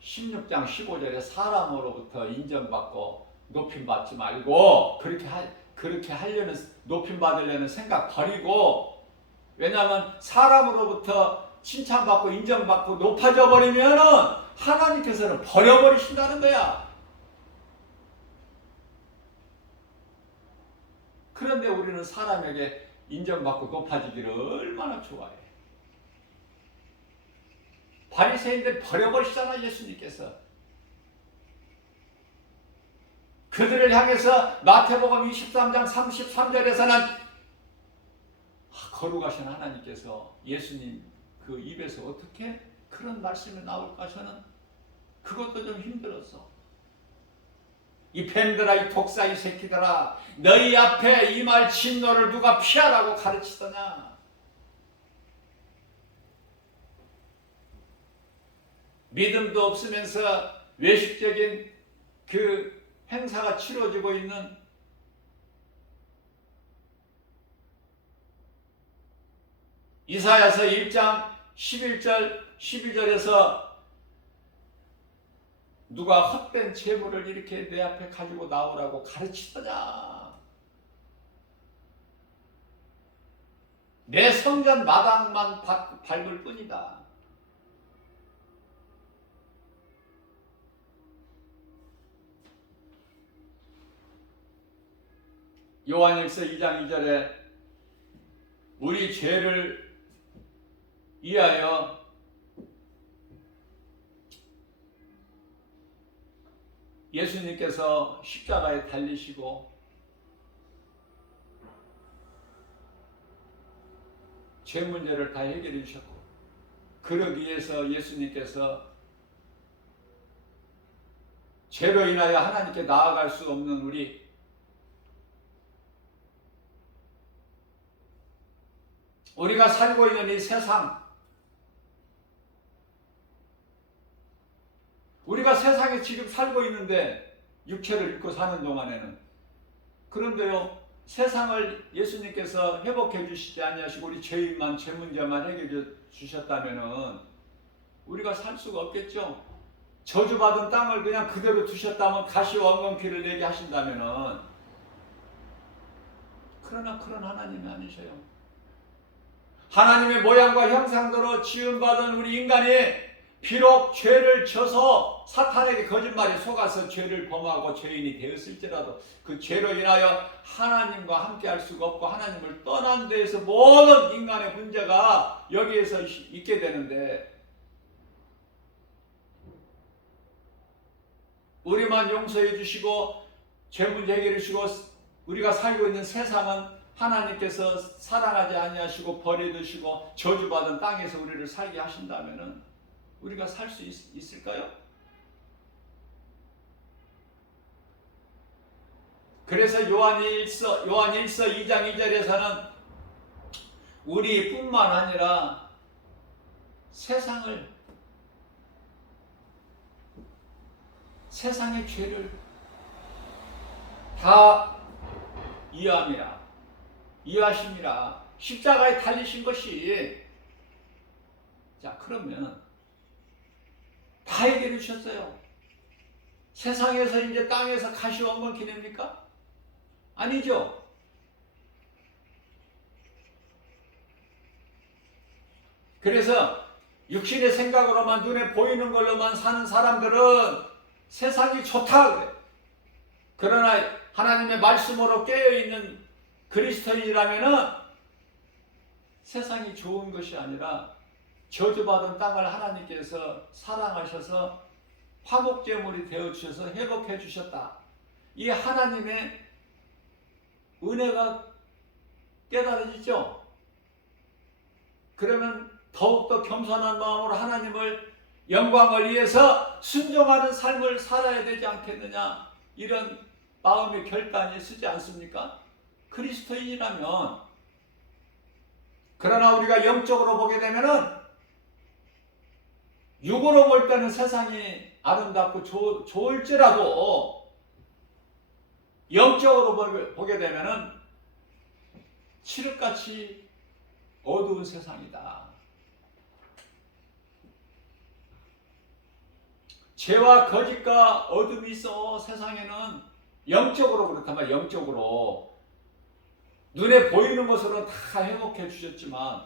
16장 15절에 사람으로부터 인정받고 높임받지 말고 그렇게 하려는, 높임받으려는 생각 버리고, 왜냐하면 사람으로부터 칭찬받고 인정받고 높아져 버리면 하나님께서는 버려버리신다는 거야. 그런데 우리는 사람에게 인정받고 높아지기를 얼마나 좋아해. 바리새인들 버려버리시잖아. 예수님께서. 그들을 향해서 마태복음 23장 33절에서는 거룩하신 하나님께서 예수님 그 입에서 어떻게 그런 말씀이 나올까 저는 그것도 좀 힘들었어. 이 뱀들아, 이 독사, 이 새끼들아, 너희 앞에 이 말 진노를 누가 피하라고 가르치더냐. 믿음도 없으면서 외식적인 그 행사가 치러지고 있는 이사야서 1장 11절 12절에서 누가 헛된 재물을 이렇게 내 앞에 가지고 나오라고 가르치더냐. 내 성전 마당만 밟을 뿐이다. 요한일서 2장 2절에 우리 죄를 위하여 예수님께서 십자가에 달리시고 죄 문제를 다 해결해 주셨고, 그러기 위해서 예수님께서 죄로 인하여 하나님께 나아갈 수 없는 우리가 살고 있는 이 세상, 우리가 세상에 지금 살고 있는데 육체를 입고 사는 동안에는, 그런데요 세상을 예수님께서 회복해 주시지 아니하시고 우리 죄인만 죄 문제만 해결해 주셨다면은 우리가 살 수가 없겠죠. 저주받은 땅을 그냥 그대로 두셨다면 가시와 엉겅퀴를 내게 하신다면은, 그러나 그런 하나님이 아니셔요. 하나님의 모양과 형상대로 지음받은 우리 인간이 비록 죄를 져서 사탄에게 거짓말에 속아서 죄를 범하고 죄인이 되었을지라도 그 죄로 인하여 하나님과 함께 할 수가 없고 하나님을 떠난 데에서 모든 인간의 문제가 여기에서 있게 되는데, 우리만 용서해 주시고 죄 문제 해결해 주시고 우리가 살고 있는 세상은 하나님께서 사랑하지 아니하시고 버려두시고 저주받은 땅에서 우리를 살게 하신다면은 우리가 살 수 있을까요? 그래서 요한일서 2장 2절에서는 우리뿐만 아니라 세상의 죄를 다 이해하심이라 십자가에 달리신 것이, 자 그러면 다 해결해 주셨어요. 세상에서 이제 땅에서 가시와 엉겅퀴 냅니까? 아니죠. 그래서 육신의 생각으로만 눈에 보이는 걸로만 사는 사람들은 세상이 좋다 그래. 그러나 하나님의 말씀으로 깨어있는 그리스도인이라면은 세상이 좋은 것이 아니라 저주받은 땅을 하나님께서 사랑하셔서 화목제물이 되어주셔서 회복해 주셨다. 이 하나님의 은혜가 깨달아지죠. 그러면 더욱더 겸손한 마음으로 하나님을 영광을 위해서 순종하는 삶을 살아야 되지 않겠느냐, 이런 마음의 결단이 쓰지 않습니까? 그리스도인이라면. 그러나 우리가 영적으로 보게 되면은, 육으로 볼 때는 세상이 아름답고 좋을지라도 영적으로 보게 되면은 칠흑같이 어두운 세상이다. 죄와 거짓과 어둠이 있어. 세상에는 영적으로 그렇다면 영적으로 눈에 보이는 것으로 다 회복해 주셨지만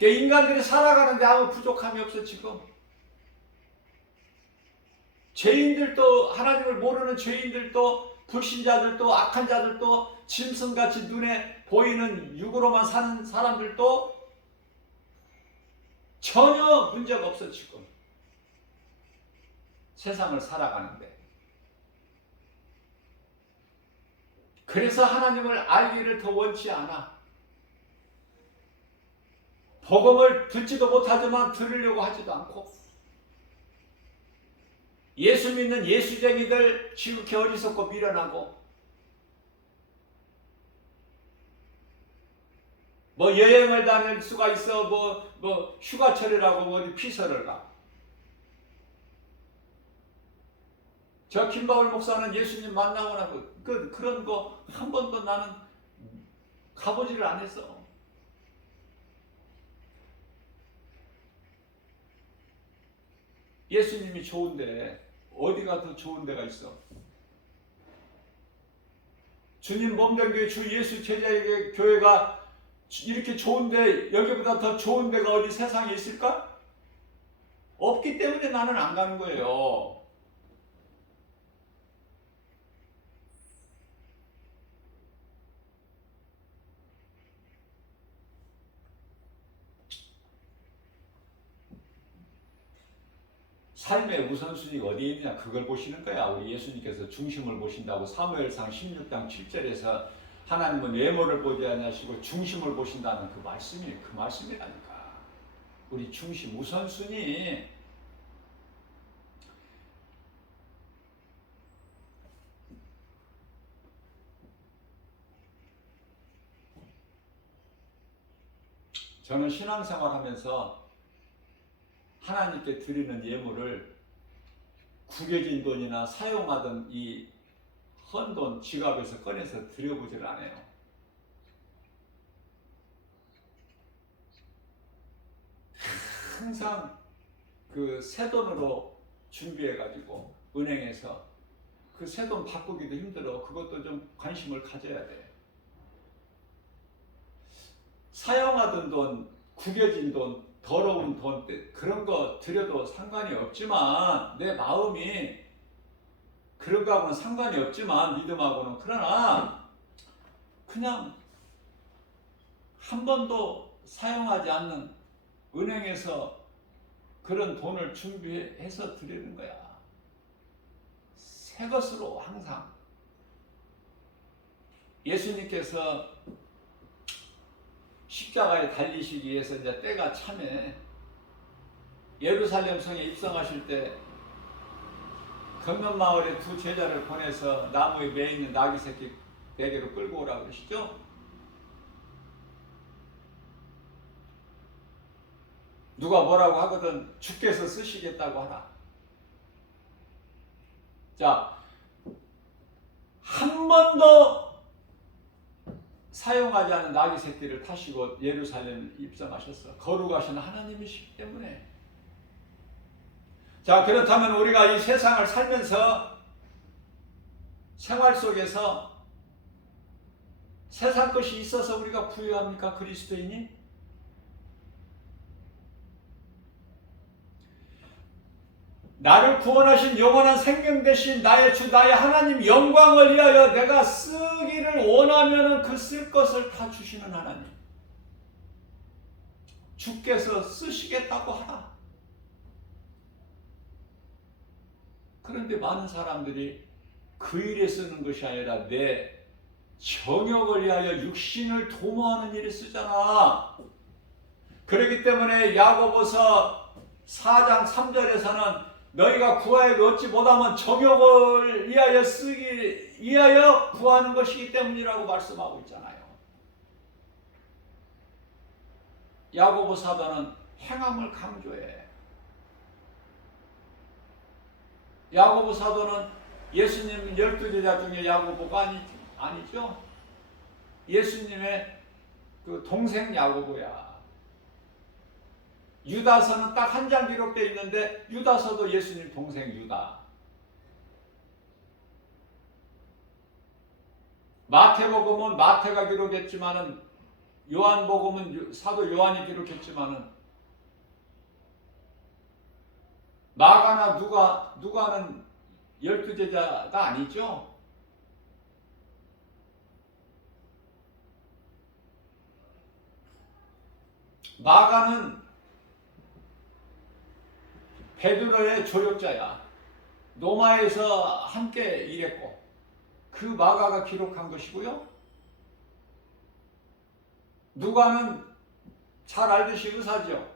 인간들이 살아가는데 아무 부족함이 없어. 지금 죄인들도, 하나님을 모르는 죄인들도, 불신자들도, 악한 자들도, 짐승같이 눈에 보이는 육으로만 사는 사람들도 전혀 문제가 없어. 지금 세상을 살아가는데. 그래서 하나님을 알기를 더 원치 않아. 복음을 듣지도 못하지만 들으려고 하지도 않고, 예수 믿는 예수쟁이들 지극히 어리석고 미련하고, 뭐 여행을 다닐 수가 있어, 뭐 휴가철이라고 어디 피서를 가. 저 김바울 목사는 예수님 만나고 나고 그런 거 한 번도 나는 가보지를 않았어. 예수님이 좋은데 어디가 더 좋은 데가 있어? 주님 몸된 교회 주 예수 제자의 교회가 이렇게 좋은데 여기보다 더 좋은 데가 어디 세상에 있을까? 없기 때문에 나는 안 가는 거예요. 삶의 우선순위가 어디에 있느냐, 그걸 보시는 거야. 우리 예수님께서 중심을 보신다고 사무엘상 16장 7절에서 하나님은 외모를 보지 않으시고 중심을 보신다는 그 말씀이라니까. 우리 중심 우선순위. 저는 신앙생활 하면서 하나님께 드리는 예물을 구겨진 돈이나 사용하던 이 헌 돈 지갑에서 꺼내서 들여보질 않아요. 항상 그 새 돈으로 준비해가지고 은행에서 그 새 돈 바꾸기도 힘들어. 그것도 좀 관심을 가져야 돼. 사용하던 돈, 구겨진 돈, 더러운 돈, 그런 거 들여도 상관이 없지만, 내 마음이 그런 거하고는 상관이 없지만, 믿음하고는. 그러나 그냥 한 번도 사용하지 않는 은행에서 그런 돈을 준비해서 드리는 거야. 새 것으로 항상. 예수님께서 십자가에 달리시기 위해서 이제 때가 차매 예루살렘 성에 입성하실 때 건넌마을에 두 제자를 보내서 나무에 매 있는 나귀 새끼 4개로 끌고 오라고 그러시죠? 누가 뭐라고 하거든 주께서 쓰시겠다고 하라. 자, 한 번도 사용하지 않은 나귀 새끼를 타시고 예루살렘 입성하셨어. 거룩하신 하나님이시기 때문에. 자, 그렇다면 우리가 이 세상을 살면서 생활 속에서 세상 것이 있어서 우리가 부유합니까? 그리스도인이? 나를 구원하신 영원한 생명 되신 나의 주 나의 하나님 영광을 위하여 내가 쓰기를 원하면 그 쓸 것을 다 주시는 하나님. 주께서 쓰시겠다고 하라. 그런데 많은 사람들이 그 일에 쓰는 것이 아니라 내 정욕을 위하여 육신을 도모하는 일에 쓰잖아. 그렇기 때문에 야고보서 4장 3절에서는 너희가 구하여 얻지 못하면 정욕을 위하여 쓰기 위하여 구하는 것이기 때문이라고 말씀하고 있잖아요. 야고보 사도는 행함을 강조해. 야고보 사도는 예수님 12제자 중에 야고보가 아니죠. 예수님의 그 동생 야고보야. 유다서는 딱 한 장 기록되어 있는데 유다서도 예수님 동생 유다. 마태복음은 마태가 기록했지만은 요한복음은 사도 요한이 기록했지만은 마가나 누가는 12제자가 아니죠. 마가는 베드로의 조력자야. 노마에서 함께 일했고 그 마가가 기록한 것이고요. 누가는 잘 알듯이 의사죠.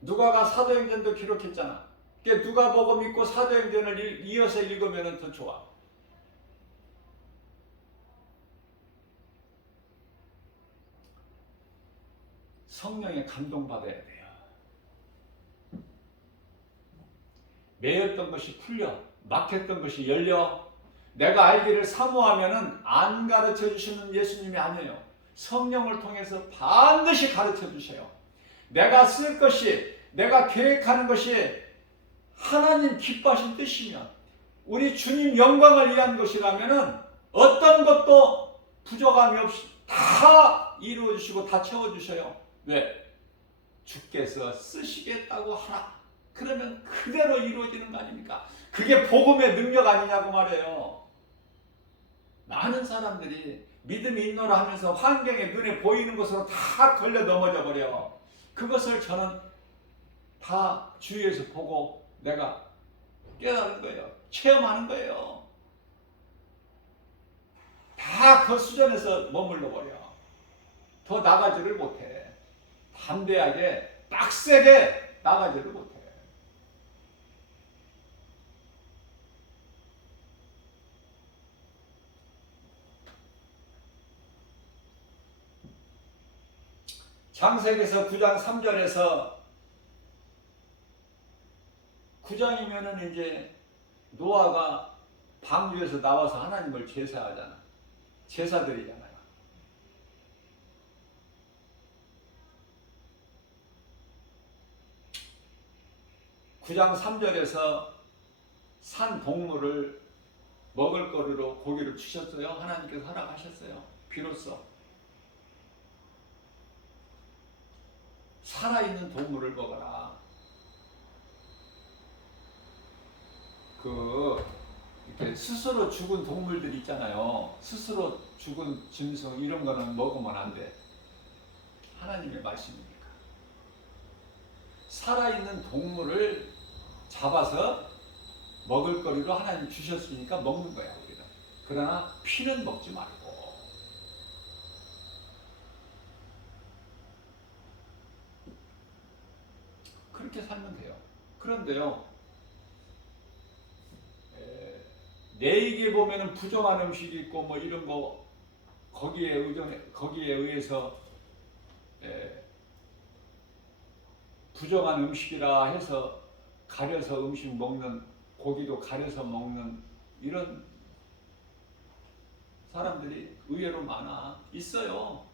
누가가 사도행전도 기록했잖아. 그러니까 누가복음 읽고 사도행전을 이어서 읽으면 더 좋아. 성령에 감동받아야 돼요. 매였던 것이 풀려, 막혔던 것이 열려. 내가 알기를 사모하면은 안 가르쳐 주시는 예수님이 아니에요. 성령을 통해서 반드시 가르쳐 주세요. 내가 쓸 것이, 내가 계획하는 것이 하나님 기뻐하신 뜻이면, 우리 주님 영광을 위한 것이라면은 어떤 것도 부족함이 없이 다 이루어 주시고 다 채워 주셔요. 왜? 주께서 쓰시겠다고 하라. 그러면 그대로 이루어지는 거 아닙니까? 그게 복음의 능력 아니냐고 말해요. 많은 사람들이 믿음이 있노라 하면서 환경에 눈에 보이는 것으로 다 걸려 넘어져 버려. 그것을 저는 다 주위에서 보고 내가 깨달은 거예요. 체험하는 거예요. 다 그 수준에서 머물러 버려. 더 나가지를 못해. 담대하게 빡세게 나가지를 못해. 창세기서 9장 3절에서 9장이면은 이제 노아가 방주에서 나와서 하나님을 제사하잖아. 제사드리잖아요. (9장 3절에서) 산 동물을 먹을 거리로 고기를 주셨어요. 하나님께서 허락하셨어요. 비로소 살아있는 동물을 먹어라. 이렇게 스스로 죽은 동물들 있잖아요. 스스로 죽은 짐승 이런 거는 먹으면 안 돼. 하나님의 말씀이니까. 살아있는 동물을 잡아서 먹을 거리로 하나님 주셨으니까 먹는 거야, 우리가. 그러나 피는 먹지 말고. 그렇게 살면 돼요. 그런데요, 내에게 보면은 부정한 음식이 있고 뭐 이런 거 거기에 의해서 부정한 음식이라 해서 가려서 음식 먹는, 고기도 가려서 먹는 이런 사람들이 의외로 많아. 있어요.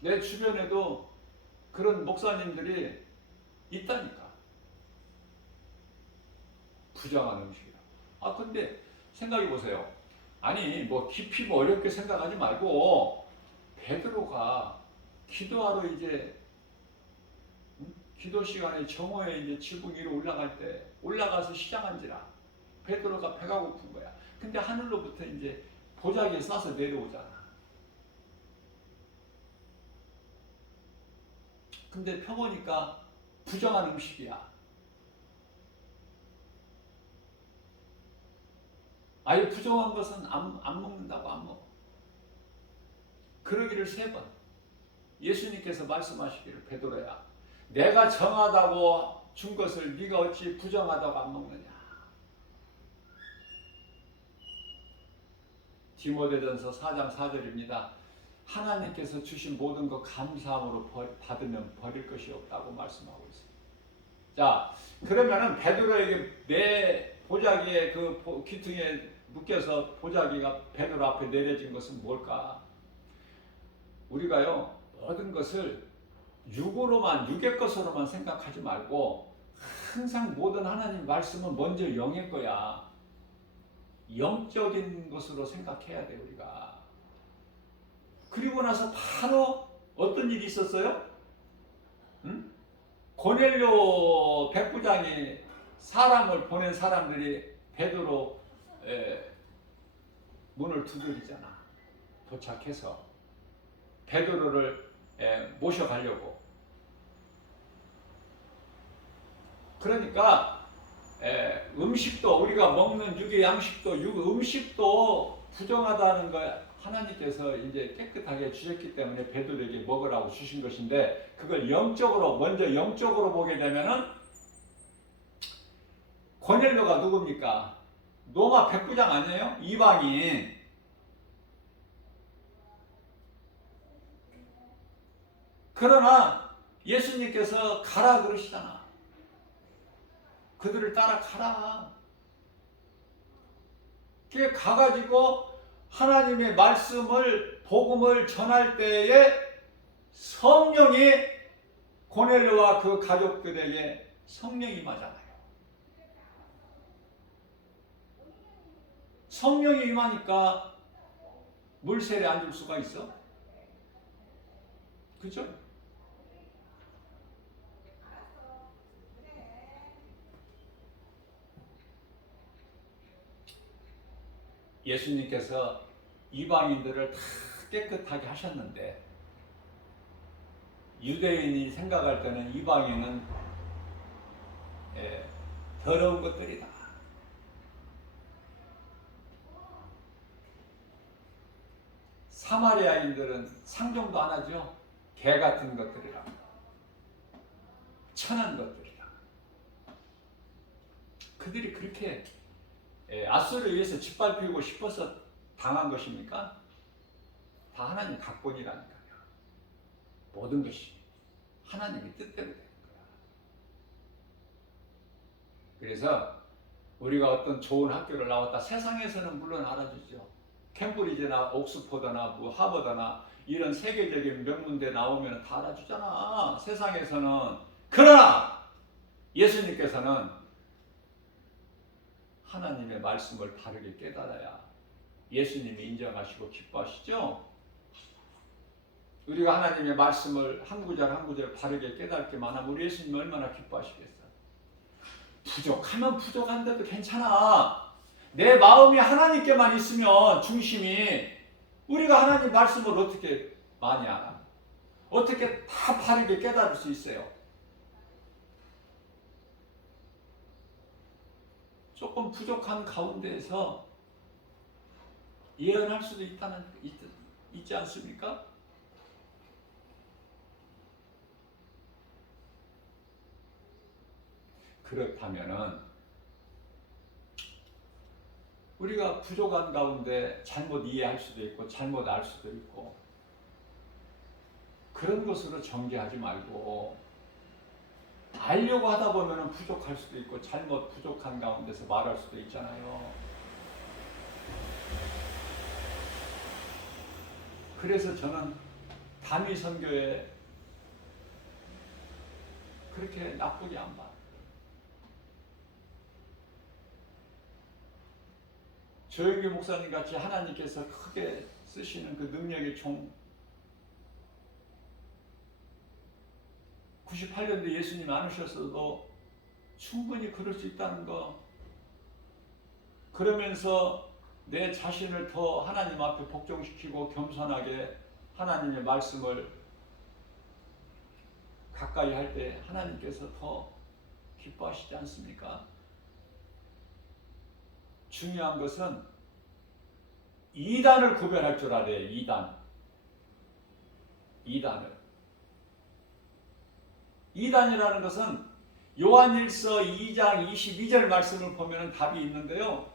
내 주변에도 그런 목사님들이 있다니까. 부정한 음식이라. 근데 생각해 보세요. 아니 뭐 깊이 뭐 어렵게 생각하지 말고 베드로가 기도하러 이제 기도 시간에 정오에 이제 지붕 위로 올라갈 때 올라가서 시장한지라 베드로가 배가 고픈 거야. 근데 하늘로부터 이제 보자기에 싸서 내려오잖아. 근데 펴보니까 부정한 음식이야. 아예 부정한 것은 안 먹는다고 안 먹어. 그러기를 3번. 예수님께서 말씀하시기를 베드로야, 내가 정하다고 준 것을 네가 어찌 부정하다고 안 먹느냐. 디모데전서 4장 4절입니다. 하나님께서 주신 모든 것 감사함으로 받으면 버릴 것이 없다고 말씀하고 있습니다. 자, 그러면은 베드로에게 내 보자기에 그 귀퉁이에 묶여서 보자기가 베드로 앞에 내려진 것은 뭘까? 우리가요, 모든 것을 육의 것으로만 생각하지 말고 항상 모든 하나님 말씀은 먼저 영의 거야. 영적인 것으로 생각해야 돼, 우리가. 그리고 나서 바로 어떤 일이 있었어요? 응? 고넬료 백부장이 사람을 보낸 사람들이 베드로 문을 두드리잖아. 도착해서 베드로를 모셔가려고. 그러니까 음식도, 우리가 먹는 육의 양식도, 음식도 부정하다는 거 하나님께서 이제 깨끗하게 주셨기 때문에 베드로에게 먹으라고 주신 것인데, 그걸 먼저 영적으로 보게 되면은 고넬료가 누굽니까? 로마 백부장 아니에요? 이방인. 그러나 예수님께서 가라 그러시잖아. 그들을 따라 가라. 그게 가가지고 하나님의 말씀을, 복음을 전할 때에 성령이 고넬료와 그 가족들에게 성령이 임하잖아요. 성령이 임하니까 물세례 안 줄 수가 있어? 그죠? 예수님께서 이방인들을 다 깨끗하게 하셨는데, 유대인이 생각할 때는 이방인은 더러운 것들이다. 사마리아인들은 상종도 안 하죠. 개 같은 것들이라, 천한 것들이라. 그들이 그렇게 아수르에 의해서 짓밟히고 싶어서 당한 것입니까? 다 하나님 각본이라니까요. 모든 것이. 하나님의 뜻대로 되는 거야. 그래서 우리가 어떤 좋은 학교를 나왔다. 세상에서는 물론 알아주죠. 캠브리지나 옥스퍼드나 뭐 하버드나 이런 세계적인 명문대 나오면 다 알아주잖아. 세상에서는. 그러나 예수님께서는 하나님의 말씀을 바르게 깨달아야 예수님이 인정하시고 기뻐하시죠. 우리가 하나님의 말씀을 한 구절 한 구절 바르게 깨닫기만 하면 우리 예수님 얼마나 기뻐하시겠어요. 부족하면 부족한데도 괜찮아. 내 마음이 하나님께만 있으면 중심이, 우리가 하나님 말씀을 어떻게 많이 알아? 어떻게 다 바르게 깨달을 수 있어요? 조금 부족한 가운데에서 예언할 수도 있지 않습니까? 그렇다면은 우리가 부족한 가운데 잘못 이해할 수도 있고 잘못 알 수도 있고 그런 것으로 정죄하지 말고, 알려고 하다 보면 부족할 수도 있고 잘못 부족한 가운데서 말할 수도 있잖아요. 그래서 저는 단위 선교에 그렇게 나쁘게 안 봐요. 조영기 목사님 같이 하나님께서 크게 쓰시는 그 능력의 종, 98년도에 예수님 안 오셨어도 충분히 그럴 수 있다는 거. 그러면서 내 자신을 더 하나님 앞에 복종시키고 겸손하게 하나님의 말씀을 가까이 할 때 하나님께서 더 기뻐하시지 않습니까? 중요한 것은 이단을 구별할 줄 알아요. 이단이라는 것은 요한일서 2장 22절 말씀을 보면 답이 있는데요.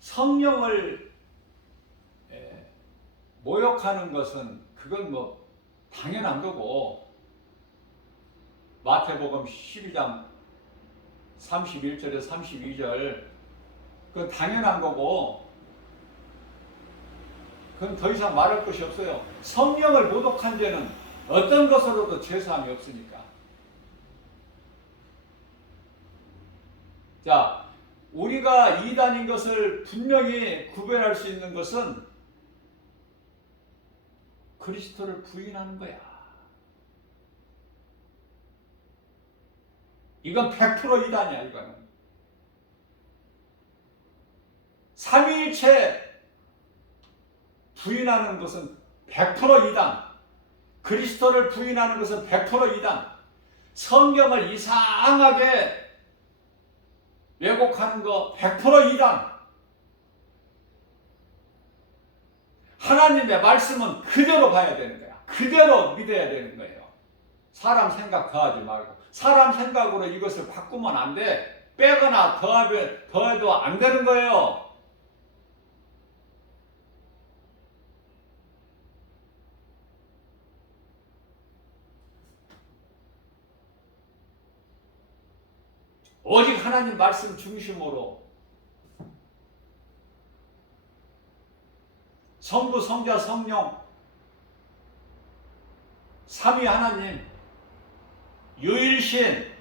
성령을 모욕하는 것은 그건 뭐 당연한 거고, 마태복음 12장 31절에 32절 그건 당연한 거고, 그건 더 이상 말할 것이 없어요. 성령을 모독한 죄는 어떤 것으로도 죄사함이 없으니까. 자, 우리가 이단인 것을 분명히 구별할 수 있는 것은 그리스도를 부인하는 거야. 이건 100% 이단이야. 이거는 삼위일체 부인하는 것은 100% 이단, 그리스도를 부인하는 것은 100% 이단, 성경을 이상하게 왜곡하는 거 100% 이단. 하나님의 말씀은 그대로 봐야 되는 거야. 그대로 믿어야 되는 거예요. 사람 생각 더하지 말고. 사람 생각으로 이것을 바꾸면 안 돼. 빼거나 더해도 안 되는 거예요. 오직 하나님 말씀 중심으로 성부, 성자, 성령 삼위 하나님 유일신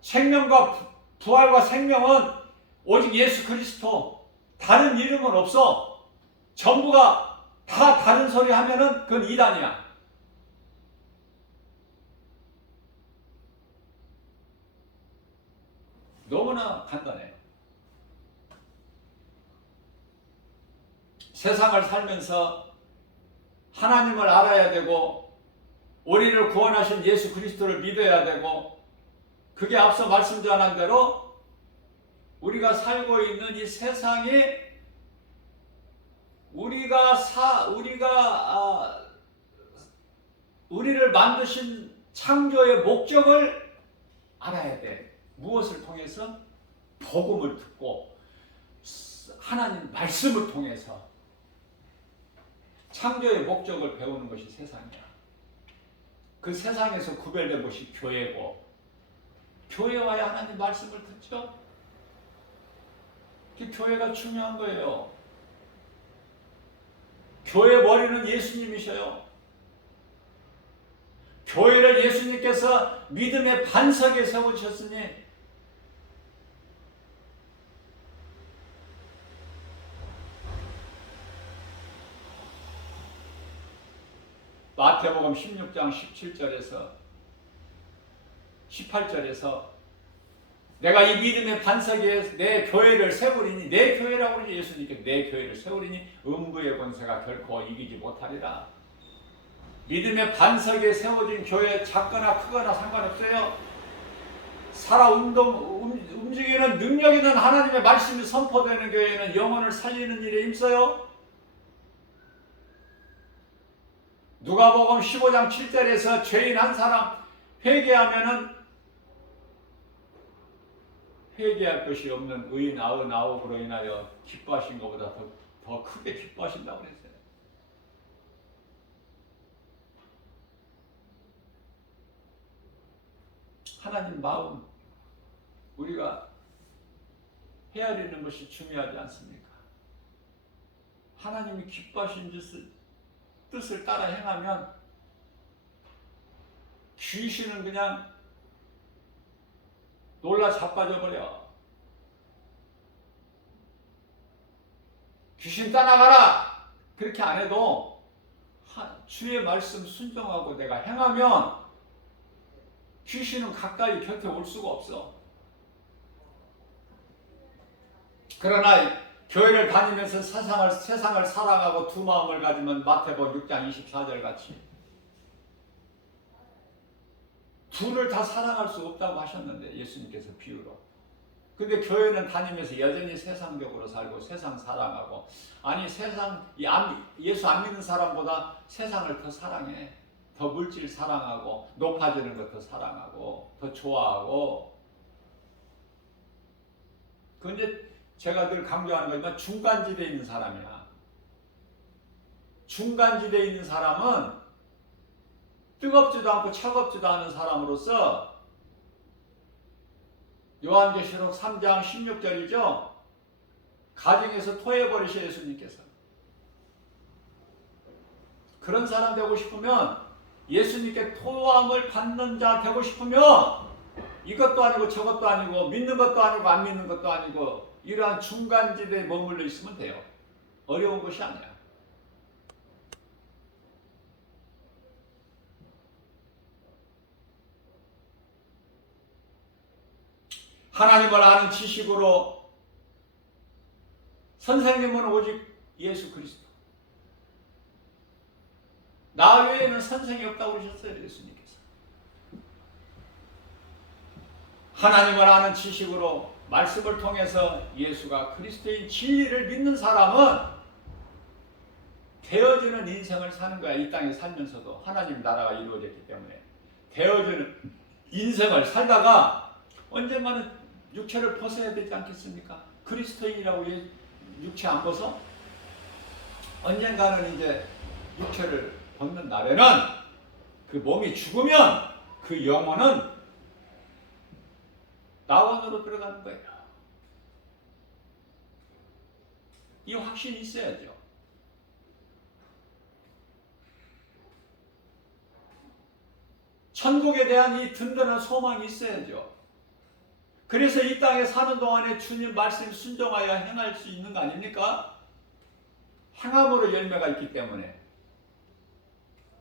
생명과 부활과 생명은 오직 예수 그리스도, 다른 이름은 없어. 전부가 다 다른 소리 하면은 그건 이단이야. 너무나 간단해. 세상을 살면서 하나님을 알아야 되고 우리를 구원하신 예수 그리스도를 믿어야 되고, 그게 앞서 말씀 전한 대로 우리가 살고 있는 이 세상이 우리를 만드신 창조의 목적을 알아야 돼. 무엇을 통해서? 복음을 듣고 하나님 말씀을 통해서 창조의 목적을 배우는 것이 세상이야. 그 세상에서 구별된 것이 교회고, 교회에 와야 하나님 말씀을 듣죠. 그 교회가 중요한 거예요. 교회 머리는 예수님이셔요. 교회를 예수님께서 믿음의 반석에 세우셨으니 마태복음 16장 17절에서 18절에서 내가 이 믿음의 반석에 내 교회를 세우리니, 내 교회라고 그러지. 예수님께 내 교회를 세우리니 음부의 권세가 결코 이기지 못하리라. 믿음의 반석에 세워진 교회 작거나 크거나 상관없어요. 살아 움직이는 능력 있는 하나님의 말씀이 선포되는 교회는 영혼을 살리는 일에 힘써요. 누가복음 15장 7절에서 죄인 한 사람 회개하면은 회개할 것이 없는 의인 99으로 인하여 기뻐하신 것보다 더 크게 기뻐하신다고 그랬어요. 하나님 마음, 우리가 헤아리는 것이 중요하지 않습니까? 하나님이 기뻐하신 뜻을 따라 행하면 귀신은 그냥 놀라 자빠져 버려. 귀신 떠나가라! 그렇게 안 해도 주의 말씀 순종하고 내가 행하면 귀신은 가까이 곁에 올 수가 없어. 그러나 교회를 다니면서 세상을 사랑하고 두 마음을 가지면 마태복음 6장 24절 같이 둘을 다 사랑할 수 없다고 하셨는데, 예수님께서 비유로. 근데 교회는 다니면서 여전히 세상적으로 살고 세상 사랑하고, 아니 예수 안 믿는 사람보다 세상을 더 사랑해. 더 물질 사랑하고 높아지는 것 더 사랑하고 더 좋아하고. 그런데 제가 늘 강조하는 거지만 중간지대에 있는 사람이야. 중간지대에 있는 사람은 뜨겁지도 않고 차갑지도 않은 사람으로서 요한계시록 3장 16절이죠. 가정에서 토해버리셔 예수님께서. 그런 사람 되고 싶으면, 예수님께 토함을 받는 자 되고 싶으면 이것도 아니고 저것도 아니고 믿는 것도 아니고 안 믿는 것도 아니고 이러한 중간지대에 머물러 있으면 돼요. 어려운 것이 아니야. 하나님을 아는 지식으로, 선생님은 오직 예수 그리스도. 나 외에는 선생이 없다고 그러셨어요, 예수님께서. 하나님을 아는 지식으로 말씀을 통해서 예수가 그리스도인 진리를 믿는 사람은 되어지는 인생을 사는 거야. 이 땅에 살면서도 하나님 나라가 이루어졌기 때문에 되어지는 인생을 살다가 언젠가는 육체를 벗어야 되지 않겠습니까? 그리스도인이라고 육체 안 벗어? 언젠가는 이제 육체를 벗는 날에는 그 몸이 죽으면 그 영혼은 낙원으로 들어가는 거예요. 이 확신이 있어야죠. 천국에 대한 이 든든한 소망이 있어야죠. 그래서 이 땅에 사는 동안에 주님 말씀 순종하여 행할 수 있는 거 아닙니까? 행함으로 열매가 있기 때문에.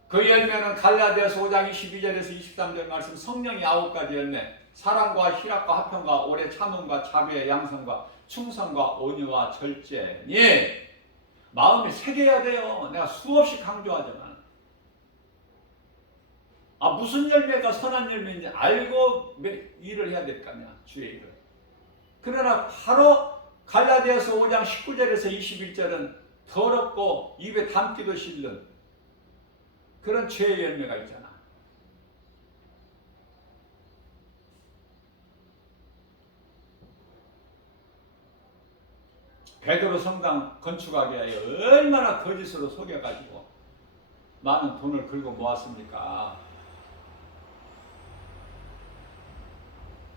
그 열매는 갈라디아서 5장 22절에서 23절 말씀, 성령이 9가지 열매, 사랑과 희락과 화평과 오래 참음과 자비와 양성과 충성과 온유와 절제니, 마음에 새겨야 돼요. 내가 수없이 강조하지만. 무슨 열매가 선한 열매인지 알고 일을 해야 될 거 아니야, 주의 일을. 그러나 바로 갈라디아서 5장 19절에서 21절은 더럽고 입에 담기도 싫는 그런 죄의 열매가 있잖아. 베드로 성당 건축하기 위하여 얼마나 거짓으로 속여가지고 많은 돈을 긁어 모았습니까?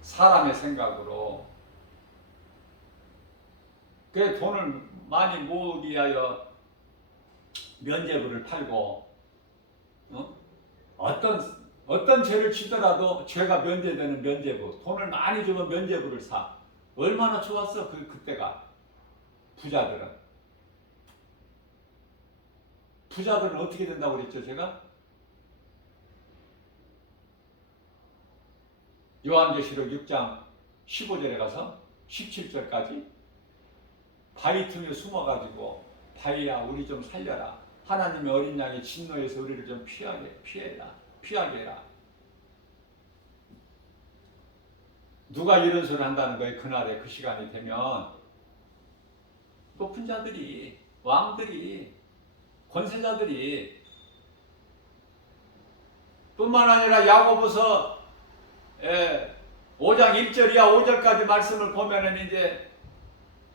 사람의 생각으로. 그 돈을 많이 모으기 위하여 면죄부를 팔고, 어떤 죄를 지더라도 죄가 면제되는 면죄부, 돈을 많이 주면 면죄부를 사. 얼마나 좋았어 그때가. 부자들은 어떻게 된다고 그랬죠 제가? 요한계시록 6장 15절에 가서 17절까지 바위 틈에 숨어가지고, 바위야 우리 좀 살려라, 하나님의 어린 양의 진노에서 우리를 좀 피하게 해라. 누가 이런 소리를 한다는 거예요? 그날에, 그 시간이 되면 높은 자들이, 왕들이, 권세자들이, 뿐만 아니라 야고보서 5장 1절이야 5절까지 말씀을 보면은 이제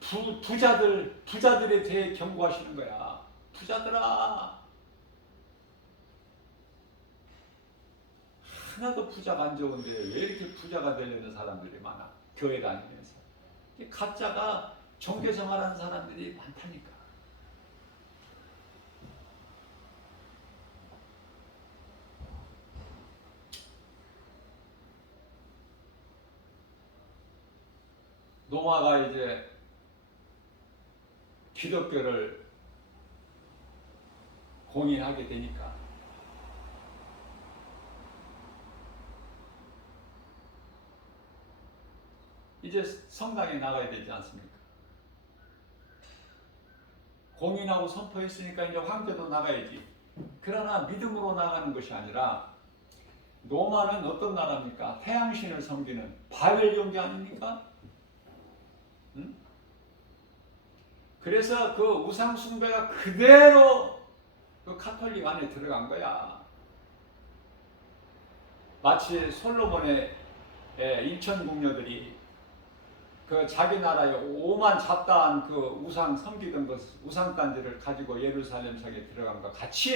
부자들에 대해 경고하시는 거야. 부자들아, 하나도 부자가 안 좋은데 왜 이렇게 부자가 되려는 사람들이 많아? 교회 다니면서. 가짜가 종교생활하는 사람들이 많다니까. 노아가 이제 기독교를 공인하게 되니까 이제 성당에 나가야 되지 않습니까? 공인하고 선포했으니까 이제 황제도 나가야지. 그러나 믿음으로 나가는 것이 아니라, 로마는 어떤 나라입니까? 태양신을 섬기는 바벨 종교 아닙니까? 응? 그래서 그 우상 숭배가 그대로 그 가톨릭 안에 들어간 거야. 마치 솔로몬의 일천궁녀들이 그 자기 나라에 오만 잡다한 그 우상 섬기던 것, 우상 단지를 가지고 예루살렘 성에 들어간 것 같이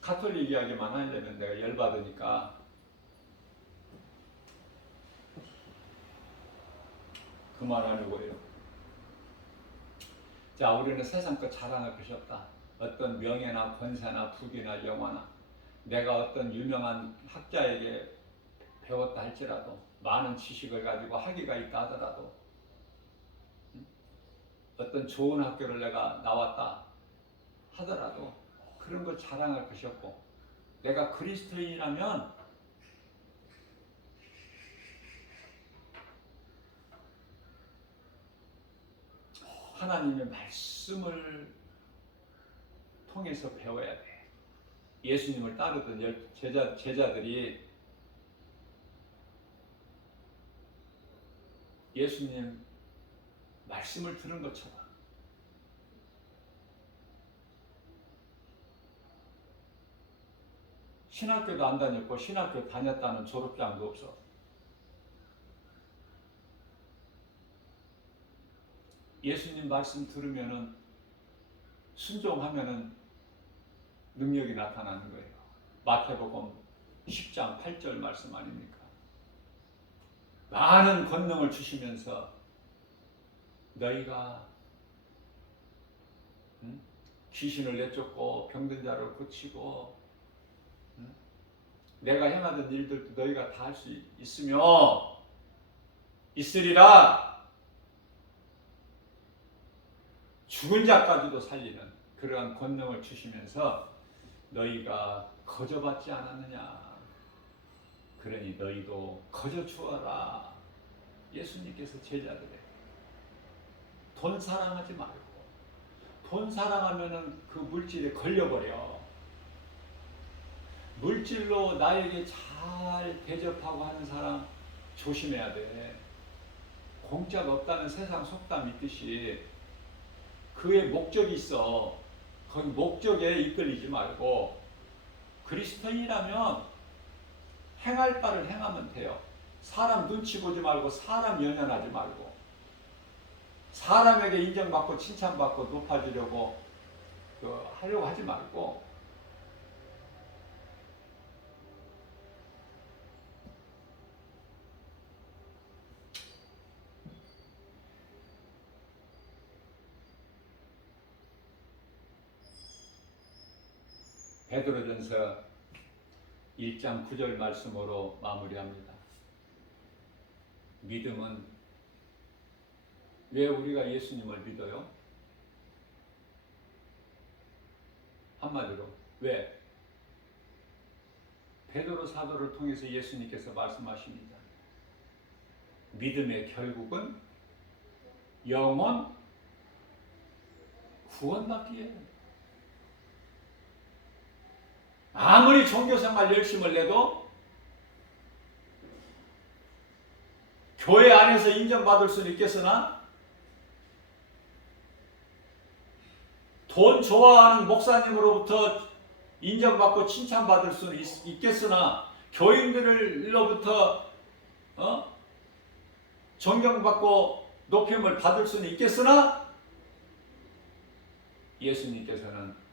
가톨릭 이야기만 하려면 내가 열받으니까 그만하려고요. 자, 우리는 세상 것 자랑할 것이 없다. 어떤 명예나 권세나 부귀나 영화나, 내가 어떤 유명한 학자에게 배웠다 할지라도, 많은 지식을 가지고 학위가 있다 하더라도, 어떤 좋은 학교를 내가 나왔다 하더라도 그런 거 자랑할 것이 없고, 내가 그리스도인이라면 하나님의 말씀을 통해서 배워야 돼. 예수님을 따르던 제자들이 예수님 말씀을 들은 것처럼 신학교도 안 다녔고 신학교 다녔다는 졸업장도 없어. 예수님 말씀 들으면은, 순종하면은 능력이 나타나는 거예요. 마태복음 10장 8절 말씀 아닙니까? 많은 권능을 주시면서 너희가 귀신을 내쫓고 병든 자를 고치고 내가 행하던 일들도 너희가 다 할 수 있으며 있으리라. 죽은 자까지도 살리는 그러한 권능을 주시면서 너희가 거저받지 않았느냐. 그러니 너희도 거저 주어라. 예수님께서 제자들에게 돈 사랑하지 말고, 돈 사랑하면은 그 물질에 걸려버려. 물질로 나에게 잘 대접하고 하는 사람 조심해야 돼. 공짜가 없다는 세상 속담 있듯이 그의 목적이 있어. 거기 목적에 이끌리지 말고 그리스도인이라면 행할 바를 행하면 돼요. 사람 눈치 보지 말고 사람 연연하지 말고 사람에게 인정받고 칭찬받고 높아지려고 하려고 하지 말고 베드로전서 1장 9절 말씀으로 마무리합니다. 믿음은 왜 우리가 예수님을 믿어요? 한마디로 왜? 베드로 사도를 통해서 예수님께서 말씀하십니다. 믿음의 결국은 영혼 구원받기에 아무리 종교생활 열심을 내도 교회 안에서 인정받을 수는 있겠으나 돈 좋아하는 목사님으로부터 인정받고 칭찬받을 수는 있겠으나 교인들로부터 존경받고 높임을 받을 수는 있겠으나 예수님께서는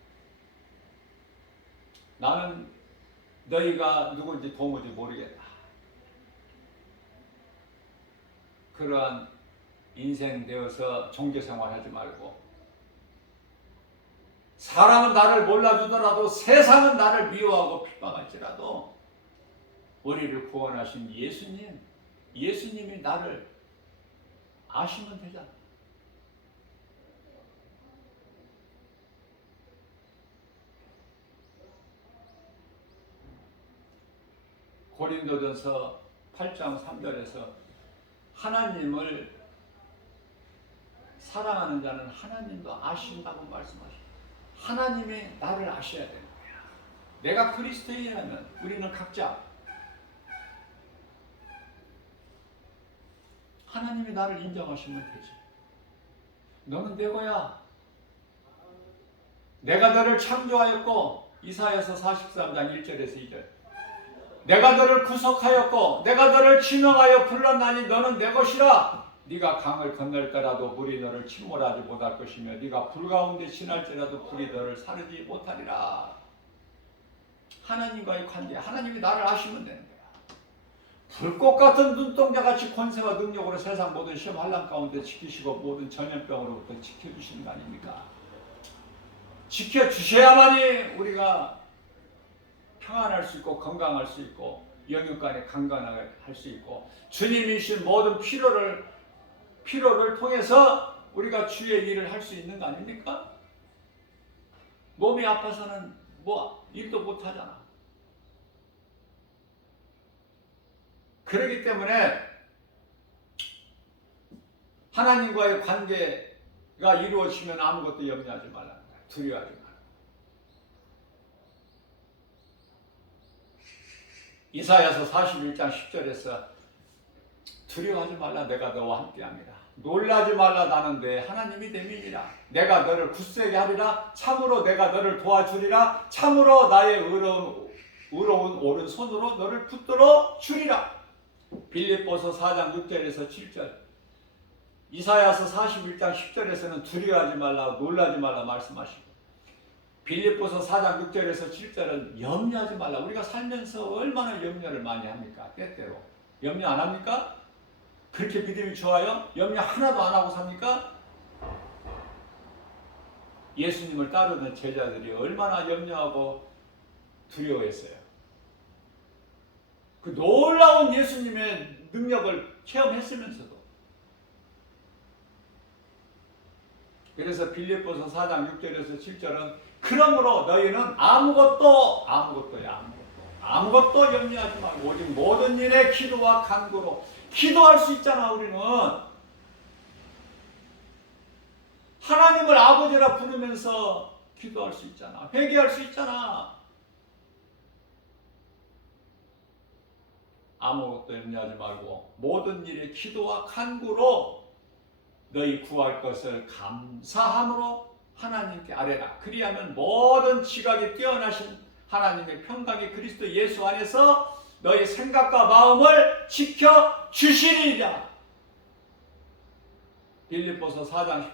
나는 너희가 누군지 도무지 모르겠다. 그러한 인생 되어서 종교생활 하지 말고 사람은 나를 몰라주더라도 세상은 나를 미워하고 핍박할지라도 우리를 구원하신 예수님이 나를 아시면 되잖아. 고린도전서 8장 3절에서 하나님을 사랑하는 자는 하나님도 아신다고 말씀하십니다. 하나님이 나를 아셔야 되는 거야. 내가 그리스도인이라면 우리는 각자 하나님이 나를 인정하시면 되지. 너는 내 거야. 내가 너를 창조하였고 이사야서 43장 1절에서 2절 내가 너를 구속하였고 내가 너를 지명하여 불렀나니 너는 내 것이라. 네가 강을 건널더라도 물이 너를 침몰하지 못할 것이며 네가 불 가운데 지날지라도 불이 너를 사르지 못하리라. 하나님과의 관계, 하나님이 나를 아시면 되는 거야. 불꽃 같은 눈동자같이 권세와 능력으로 세상 모든 시험 환난 가운데 지키시고 모든 전염병으로부터 지켜주시는 거 아닙니까? 지켜주셔야만이 우리가 평안할 수 있고 건강할 수 있고 영육간에 강건하게 할 수 있고 주님이신 모든 필요를 통해서 우리가 주의 일을 할 수 있는 거 아닙니까? 몸이 아파서는 일도 못 하잖아. 그렇기 때문에 하나님과의 관계가 이루어지면 아무것도 염려하지 말라는 거야. 두려워하지 말라. 이사야서 41장 10절에서 두려워하지 말라 내가 너와 함께합니다. 놀라지 말라 나는 내 하나님이 됨이니라. 내가 너를 굳세게 하리라. 참으로 내가 너를 도와주리라. 참으로 나의 의로운 오른손으로 너를 붙들어 주리라. 빌립보서 4장 6절에서 7절 이사야서 41장 10절에서는 두려워하지 말라 놀라지 말라 말씀하시고 빌립보서 4장 6절에서 7절은 염려하지 말라. 우리가 살면서 얼마나 염려를 많이 합니까? 때때로 염려 안 합니까? 그렇게 믿음이 좋아요? 염려 하나도 안 하고 삽니까? 예수님을 따르는 제자들이 얼마나 염려하고 두려워했어요. 그 놀라운 예수님의 능력을 체험했으면서도. 그래서 빌립보서 4장 6절에서 7절은 그러므로 너희는 아무것도 염려하지 말고 오직 모든 일에 기도와 간구로 기도할 수 있잖아. 우리는 하나님을 아버지라 부르면서 기도할 수 있잖아. 회개할 수 있잖아. 아무것도 염려하지 말고 모든 일에 기도와 간구로 너희 구할 것을 감사함으로 하나님께 아뢰라. 그리하면 모든 지각이 뛰어나신 하나님의 평강이 그리스도 예수 안에서 너희 생각과 마음을 지켜 주시리라. 빌립보서 4장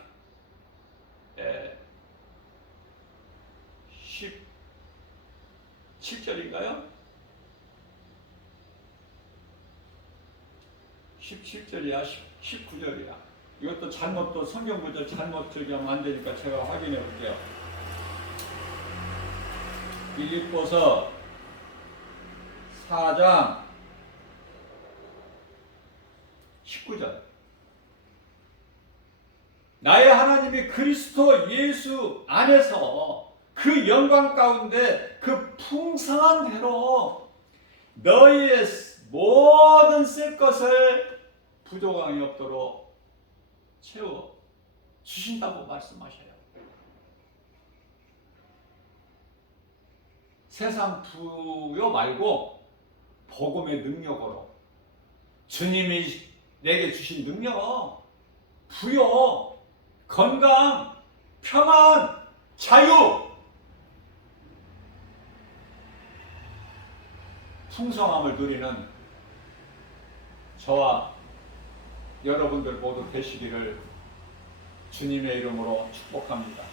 17절인가요? 17절이야, 19절이야. 이것도 잘못, 또 성경 구절 잘못 저기하면 안 되니까 제가 확인해 볼게요. 빌립보서 4장 19절. 나의 하나님이 그리스도 예수 안에서 그 영광 가운데 그 풍성한 대로 너희의 모든 쓸 것을 부족함이 없도록 채워 주신다고 말씀하셔요. 세상 부요 말고 복음의 능력으로 주님이 내게 주신 능력, 부요, 건강, 평안, 자유, 풍성함을 누리는 저와 여러분들 모두 되시기를 주님의 이름으로 축복합니다.